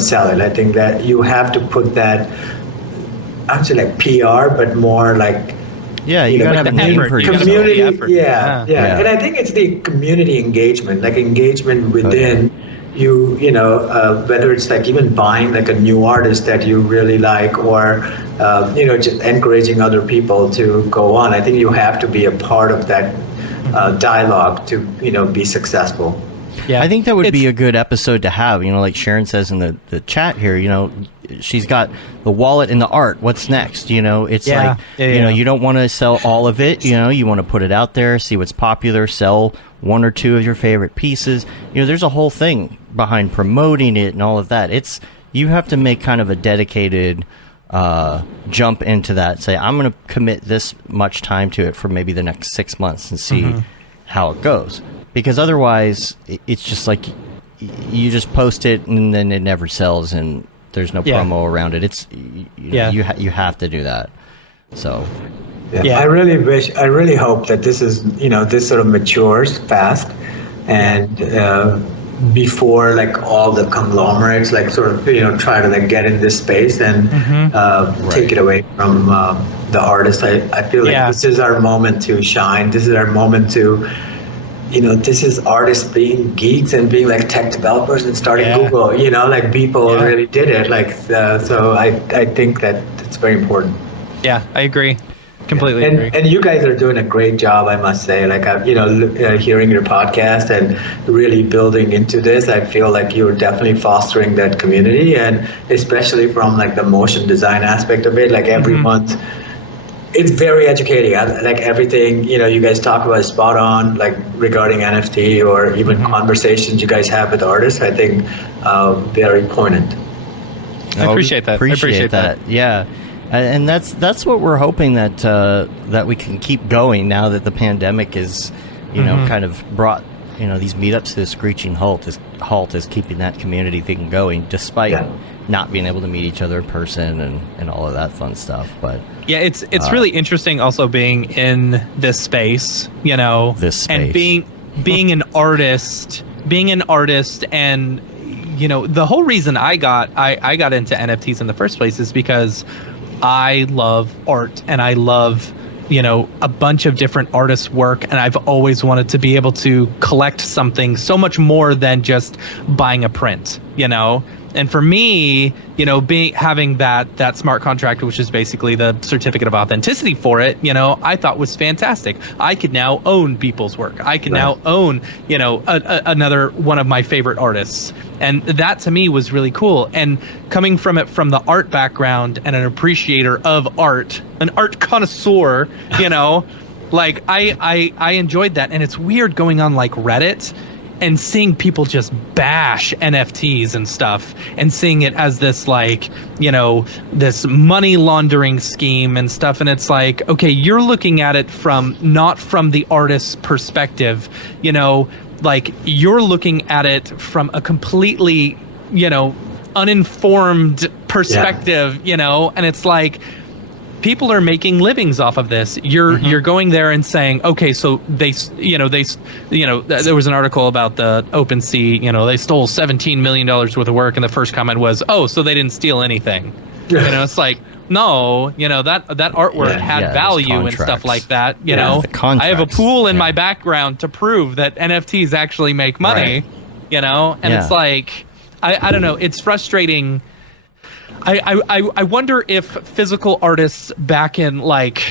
sell it. I think that you have to put that, I would say like PR, but more like, you gotta have a name for it. Community, yeah. And I think it's the community engagement, like engagement within you, whether it's like even buying like a new artist that you really like, or, just encouraging other people to go on. I think you have to be a part of that dialogue to, be successful. Yeah, I think that would be a good episode to have. Like Sharon says in the chat here, she's got the wallet and the art. What's next? It's like, you don't want to sell all of it. You want to put it out there, see what's popular, sell one or two of your favorite pieces. There's a whole thing behind promoting it and all of that. You have to make kind of a dedicated jump into that. Say, I'm going to commit this much time to it for maybe the next 6 months and see how it goes. Because otherwise, it's just like you just post it and then it never sells and there's no promo around it. You have to do that. So, I really hope that this is this sort of matures fast, and before like all the conglomerates like sort of try to like get in this space and take it away from the artists. I feel like this is our moment to shine. This is our moment to this is artists being geeks and being like tech developers and starting Google, like people really did it. Like, so I think that it's very important. Yeah, I agree. Completely agree. And you guys are doing a great job, I must say. Like, hearing your podcast and really building into this, I feel like you're definitely fostering that community, and especially from like the motion design aspect of it, like every month. It's very educating. Like everything, you guys talk about is spot on, like regarding NFT or even conversations you guys have with artists. I think very poignant. I appreciate that. Appreciate that. Yeah. And that's what we're hoping that we can keep going now that the pandemic is, kind of brought, these meetups to a screeching halt is keeping that community thing going, despite not being able to meet each other in person and all of that fun stuff. But yeah, it's really interesting also being in this space, and being an artist, and the whole reason I got into NFTs in the first place is because I love art and I love, a bunch of different artists' work, and I've always wanted to be able to collect something so much more than just buying a print, And for me, having that smart contract, which is basically the certificate of authenticity for it, I thought was fantastic. I could now own people's work. I could now own, another one of my favorite artists. And that to me was really cool. And coming from the art background and an appreciator of art, an art connoisseur, like I enjoyed that. And it's weird going on like Reddit and seeing people just bash NFTs and stuff, and seeing it as this like, this money laundering scheme and stuff. And it's like, okay, you're looking at it not from the artist's perspective, like you're looking at it from a completely, uninformed perspective, and it's like, people are making livings off of this. You're going there and saying, okay, so they there was an article about the OpenSea, they stole $17 million worth of work, and the first comment was, oh, so they didn't steal anything. It's like, no, that artwork had value and stuff like that. I have a pool in my background to prove that NFTs actually make money. And it's like, I don't know, it's frustrating. I wonder if physical artists back in like,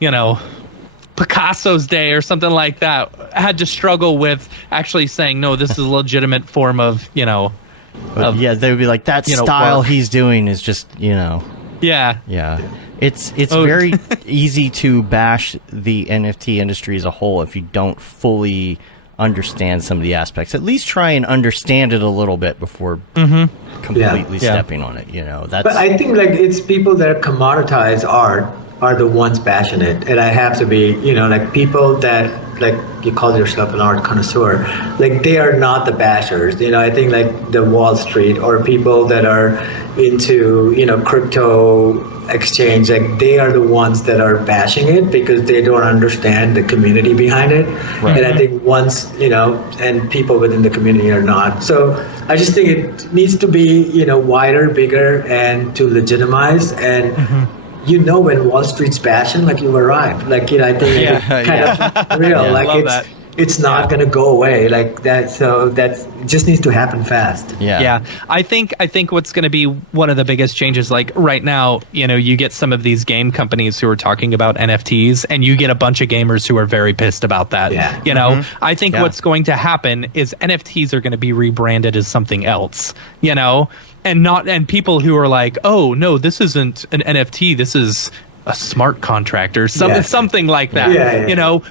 Picasso's day or something like that had to struggle with actually saying, no, this is a legitimate form of, they would be like, that style work he's doing is just, Yeah. It's very easy to bash the NFT industry as a whole if you don't fully understand some of the aspects. At least try and understand it a little bit before completely stepping on it. That's. But I think like it's people that commoditize art are the ones bashing it, and I have to be, like people that like you call yourself an art connoisseur, like they are not the bashers. I think like the Wall Street or people that are into crypto exchange, like they are the ones that are bashing it because they don't understand the community behind it. Right. And I think once and people within the community are not. So I just think it needs to be wider, bigger, and to legitimize and. When Wall Street's bashing, like you arrived, like I think it's kind of real. Like it's not going to go away like that. So that just needs to happen fast. Yeah. I think what's going to be one of the biggest changes, like right now, you get some of these game companies who are talking about NFTs, and you get a bunch of gamers who are very pissed about that. Yeah. I think what's going to happen is NFTs are going to be rebranded as something else. And people who are like, oh no, this isn't an NFT, this is a smart contract or something like that.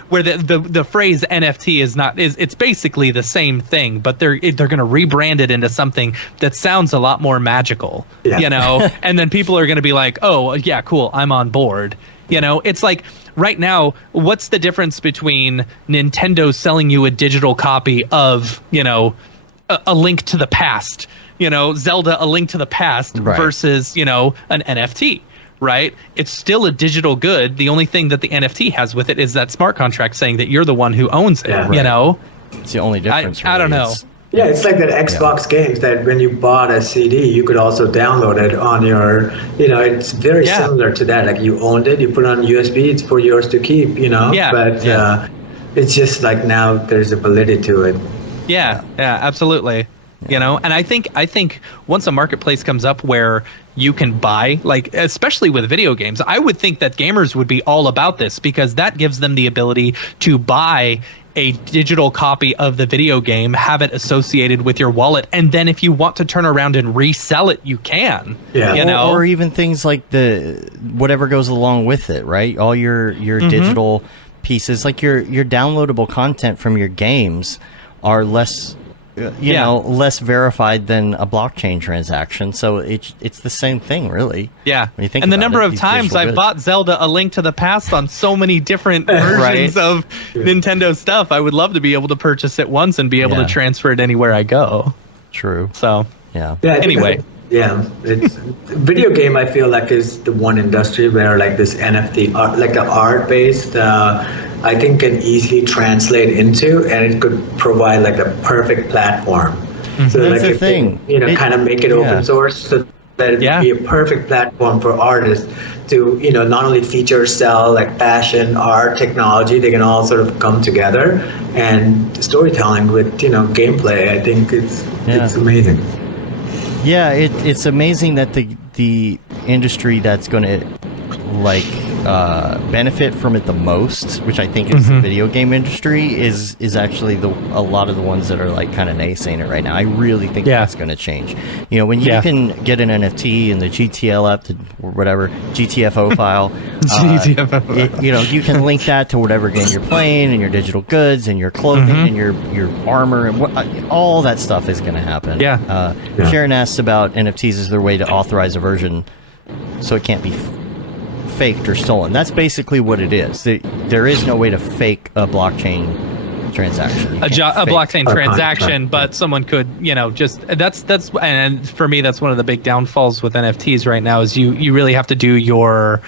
Where the phrase NFT it's basically the same thing, but they're going to rebrand it into something that sounds a lot more magical. And then people are going to be like, oh yeah, cool, I'm on board. It's like right now, what's the difference between Nintendo selling you a digital copy of a Link to the Past, Zelda A Link to the Past versus an NFT? Right? It's still a digital good. The only thing that the NFT has with it is that smart contract saying that you're the one who owns it. It's the only difference. I don't know. It's like that Xbox games that when you bought a CD, you could also download it on your, it's very similar to that. Like you owned it, you put it on USB, it's for yours to keep, But It's just like now there's a validity to it. Yeah, absolutely. And I think once a marketplace comes up where you can buy, like, especially with video games, I would think that gamers would be all about this, because that gives them the ability to buy a digital copy of the video game, have it associated with your wallet, and then if you want to turn around and resell it, you can. Yeah. Or even things like the whatever goes along with it, right? All your digital pieces, like your downloadable content from your games are less less verified than a blockchain transaction. So it's the same thing, really. Yeah. When you think and the about number it, of times I've bought Zelda: A Link to the Past on so many different versions of Nintendo stuff, I would love to be able to purchase it once and be able to transfer it anywhere I go. True. So, anyway. It's video game. I feel like is the one industry where like this NFT art, like the art based, I think can easily translate into, and it could provide like a perfect platform. So that's like the if thing. They, kind of make it open source, so that it would be a perfect platform for artists to, not only feature, sell like fashion, art, technology. They can all sort of come together, and storytelling with gameplay. I think it's amazing. Yeah, it's amazing that the industry that's going to benefit from it the most, which I think is the video game industry, is actually a lot of the ones that are like kind of naysaying it right now. I really think that's going to change. When you can get an NFT in the GTL app or whatever GTFO file, you can link that to whatever game you're playing, and your digital goods, and your clothing, and your armor, and all that stuff is going to happen. Sharon asked about NFTs. Is there a way to authorize a version so it can't be faked or stolen? That's basically what it is. There is no way to fake a blockchain transaction. A blockchain transaction, but someone could, that's and for me that's one of the big downfalls with NFTs right now is you really have to do your,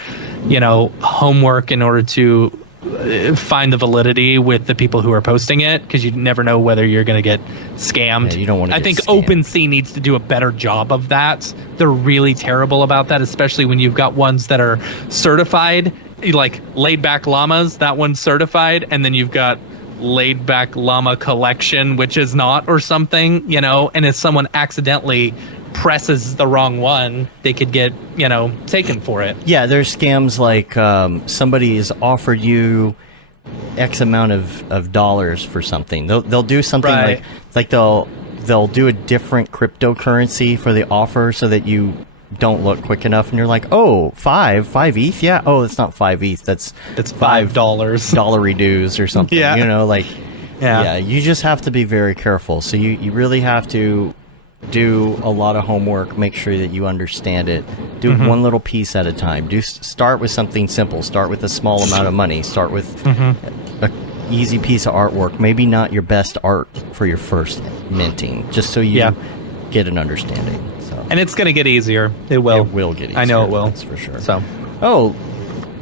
homework in order to find the validity with the people who are posting it, because you never know whether you're going to get scammed. Yeah, you don't want to. I think scammed. OpenSea needs to do a better job of that. They're really terrible about that, especially when you've got ones that are certified, like Laid Back Llamas. That one's certified, and then you've got Laid Back Llama Collection, which is not, or something. And if someone accidentally presses the wrong one, they could get taken for it. Yeah, there's scams like somebody has offered you X amount of dollars for something. They'll do something like they'll do a different cryptocurrency for the offer so that you don't look quick enough, and you're like, oh, five ETH, yeah. Oh, it's not 5 ETH. That's $5 dollary dues or something. Yeah. You just have to be very careful. So you really have to do a lot of homework, make sure that you understand it, do one little piece at a time. Start with something simple, start with a small amount of money, start with a easy piece of artwork, maybe not your best art for your first minting, just so you get an understanding. So. And it's going to get easier. It will get easier. I know it will. That's for sure. So,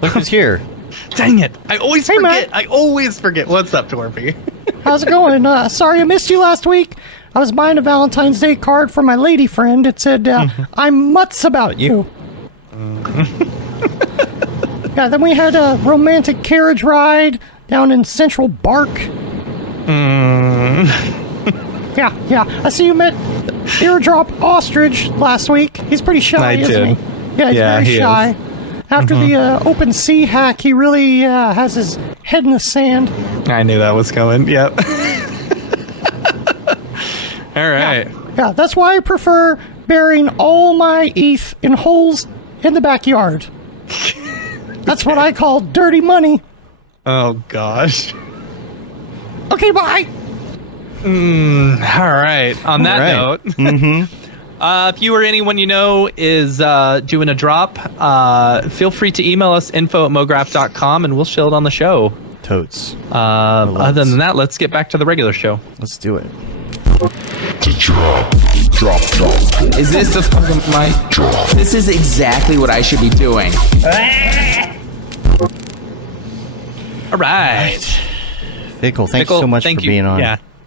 look who's here. Dang it. I always forget. Matt. I always forget. What's up, Torpy? How's it going? Sorry I missed you last week. I was buying a Valentine's Day card for my lady friend. It said, I'm mutts about you. Then we had a romantic carriage ride down in Central Bark. Yeah. I see you met Eardrop Ostrich last week. He's pretty shy, isn't he? Yeah, he's very shy. After the OpenSea hack, he really has his head in the sand. I knew that was coming. Yep. All right. Yeah, that's why I prefer burying all my ETH in holes in the backyard. That's what I call dirty money. Oh, gosh. Okay, bye. All right. On that note, if you or anyone you know is doing a drop, feel free to email us info@mograph.com and we'll show it on the show. Totes. Other than that, let's get back to the regular show. Let's do it. To drop. Is this the fucking mic? Drop. This is exactly what I should be doing. All right. Vikkal, thanks so much for being on.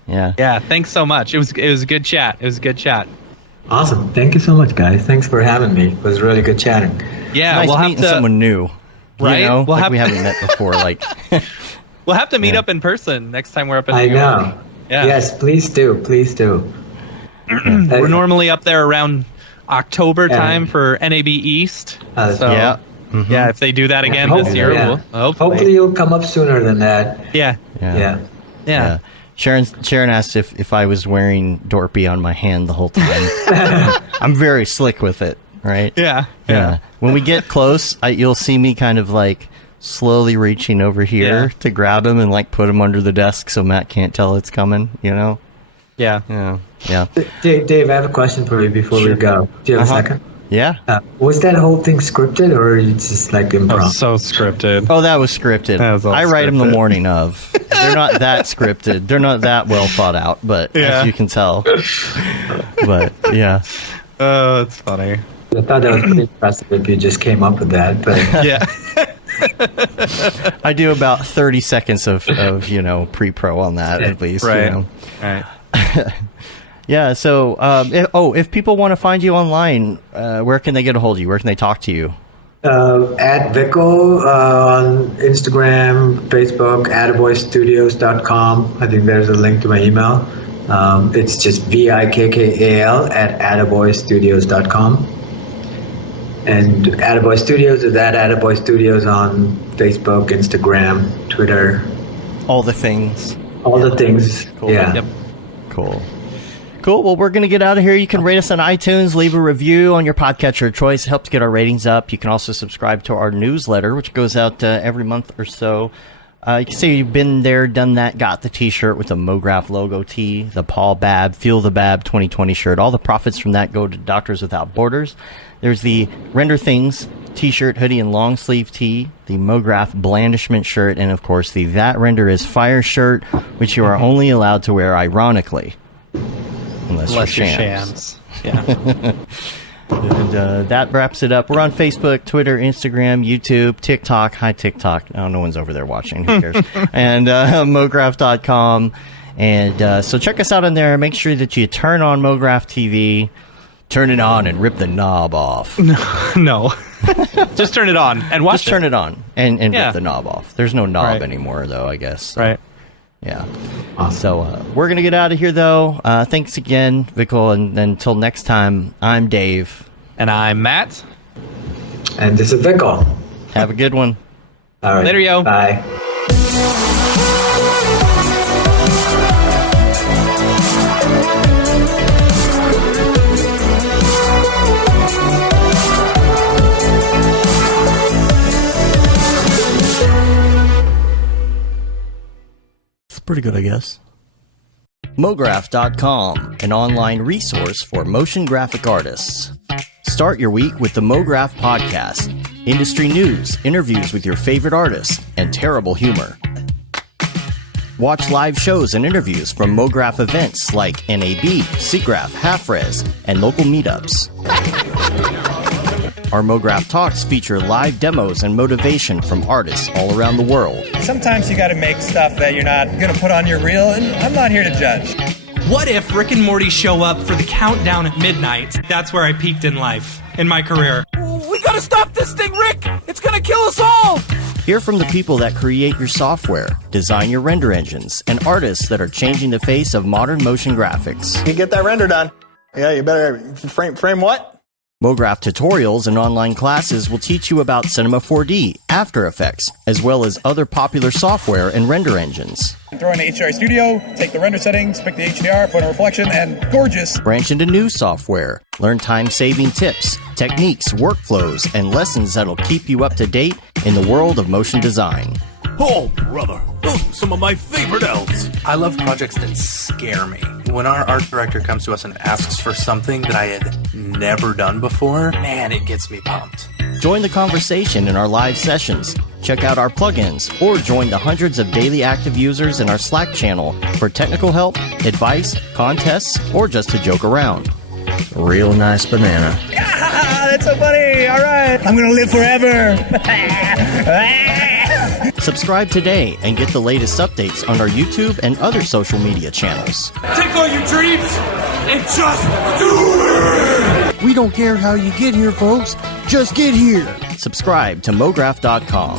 Yeah, thanks so much. It was a good chat. Awesome. Thank you so much, guys. Thanks for having me. It was really good chatting. Nice Yeah, we'll have meeting to someone new. Right? We haven't met before. We'll have to meet up in person next time we're up in New York. I know. Yeah. Yes, please do. Please do. We're normally up there around October time for NAB East. Yeah. Mm-hmm. Yeah, if they do that again this year, we'll hopefully you'll come up sooner than that. Yeah. Sharon asked if I was wearing Dorpy on my hand the whole time. I'm very slick with it, right? Yeah. When we get close, you'll see me kind of like slowly reaching over here to grab him and like put him under the desk so Matt can't tell it's coming, you know? Yeah. Dave, I have a question for you before we go. Do you have a second? Yeah. Was that whole thing scripted, or you just like improv? Oh, so scripted. Oh, that was scripted. I write them the morning of. They're not that scripted. They're not that well thought out, but as you can tell. But yeah. Oh, that's funny. I thought that was pretty impressive if you just came up with that. But yeah. I do about 30 seconds of pre-pro on that at least. Right. You know? Right. Yeah, so if people want to find you online, where can they get a hold of you? Where can they talk to you? At Vikkal on Instagram, Facebook, ataboystudios.com. I think there's a link to my email. It's just Vikkal at ataboystudios.com. And Attaboy Studios is at Attaboy Studios on Facebook, Instagram, Twitter. All the things. All the things. Cool. Yeah. Yep. Cool. Well, we're going to get out of here. You can rate us on iTunes, leave a review on your podcatcher of choice. It helps get our ratings up. You can also subscribe to our newsletter, which goes out every month or so. You can say you've been there, done that, got the T-shirt with the Mograph logo tee, the Paul Babb, Feel the Babb 2020 shirt. All the profits from that go to Doctors Without Borders. There's the Render Things T-shirt, hoodie, and long sleeve tee, the Mograph Blandishment shirt, and of course the That Render is Fire shirt, which you are only allowed to wear ironically. Unless you're shams. Yeah. And that wraps it up. We're on Facebook, Twitter, Instagram, YouTube, TikTok. Hi, TikTok. Oh, no one's over there watching. Who cares? And Mograph.com. And so check us out on there. Make sure that you turn on Mograph TV. Turn it on and rip the knob off. No. Just turn it on and watch Just turn it on and Yeah. rip the knob off. There's no knob Right. anymore, though, I guess. Right. Yeah. So we're going to get out of here, though. Thanks again, Vikkal. And until next time, I'm Dave. And I'm Matt. And this is Vikkal. Have a good one. All right. Later, yo. Bye. Pretty good, I guess. Mograph.com, an online resource for motion graphic artists. Start your week with the Mograph Podcast. Industry news, interviews with your favorite artists, and terrible humor. Watch live shows and interviews from Mograph events like NAB, SIGGRAPH, Half-Res, and local meetups. Our Mograph Talks feature live demos and motivation from artists all around the world. Sometimes you gotta make stuff that you're not gonna put on your reel, and I'm not here to judge. What if Rick and Morty show up for the countdown at midnight? That's where I peaked in life, in my career. We gotta stop this thing, Rick! It's gonna kill us all! Hear from the people that create your software, design your render engines, and artists that are changing the face of modern motion graphics. You get that render done. Yeah, you better frame what? Mograph tutorials and online classes will teach you about Cinema 4D, After Effects, as well as other popular software and render engines. Throw in the HDR Studio, take the render settings, pick the HDR, put in a reflection, and gorgeous. Branch into new software. Learn time-saving tips, techniques, workflows, and lessons that'll keep you up to date in the world of motion design. Oh, brother, those are some of my favorite elves. I love projects that scare me. When our art director comes to us and asks for something that I had never done before, man, it gets me pumped. Join the conversation in our live sessions. Check out our plugins, or join the hundreds of daily active users in our Slack channel for technical help, advice, contests, or just to joke around. Real nice banana. Yeah, that's so funny. All right, I'm gonna live forever. Subscribe today and get the latest updates on our YouTube and other social media channels. Take all your dreams and just do it! We don't care how you get here, folks. Just get here. Subscribe to Mograph.com.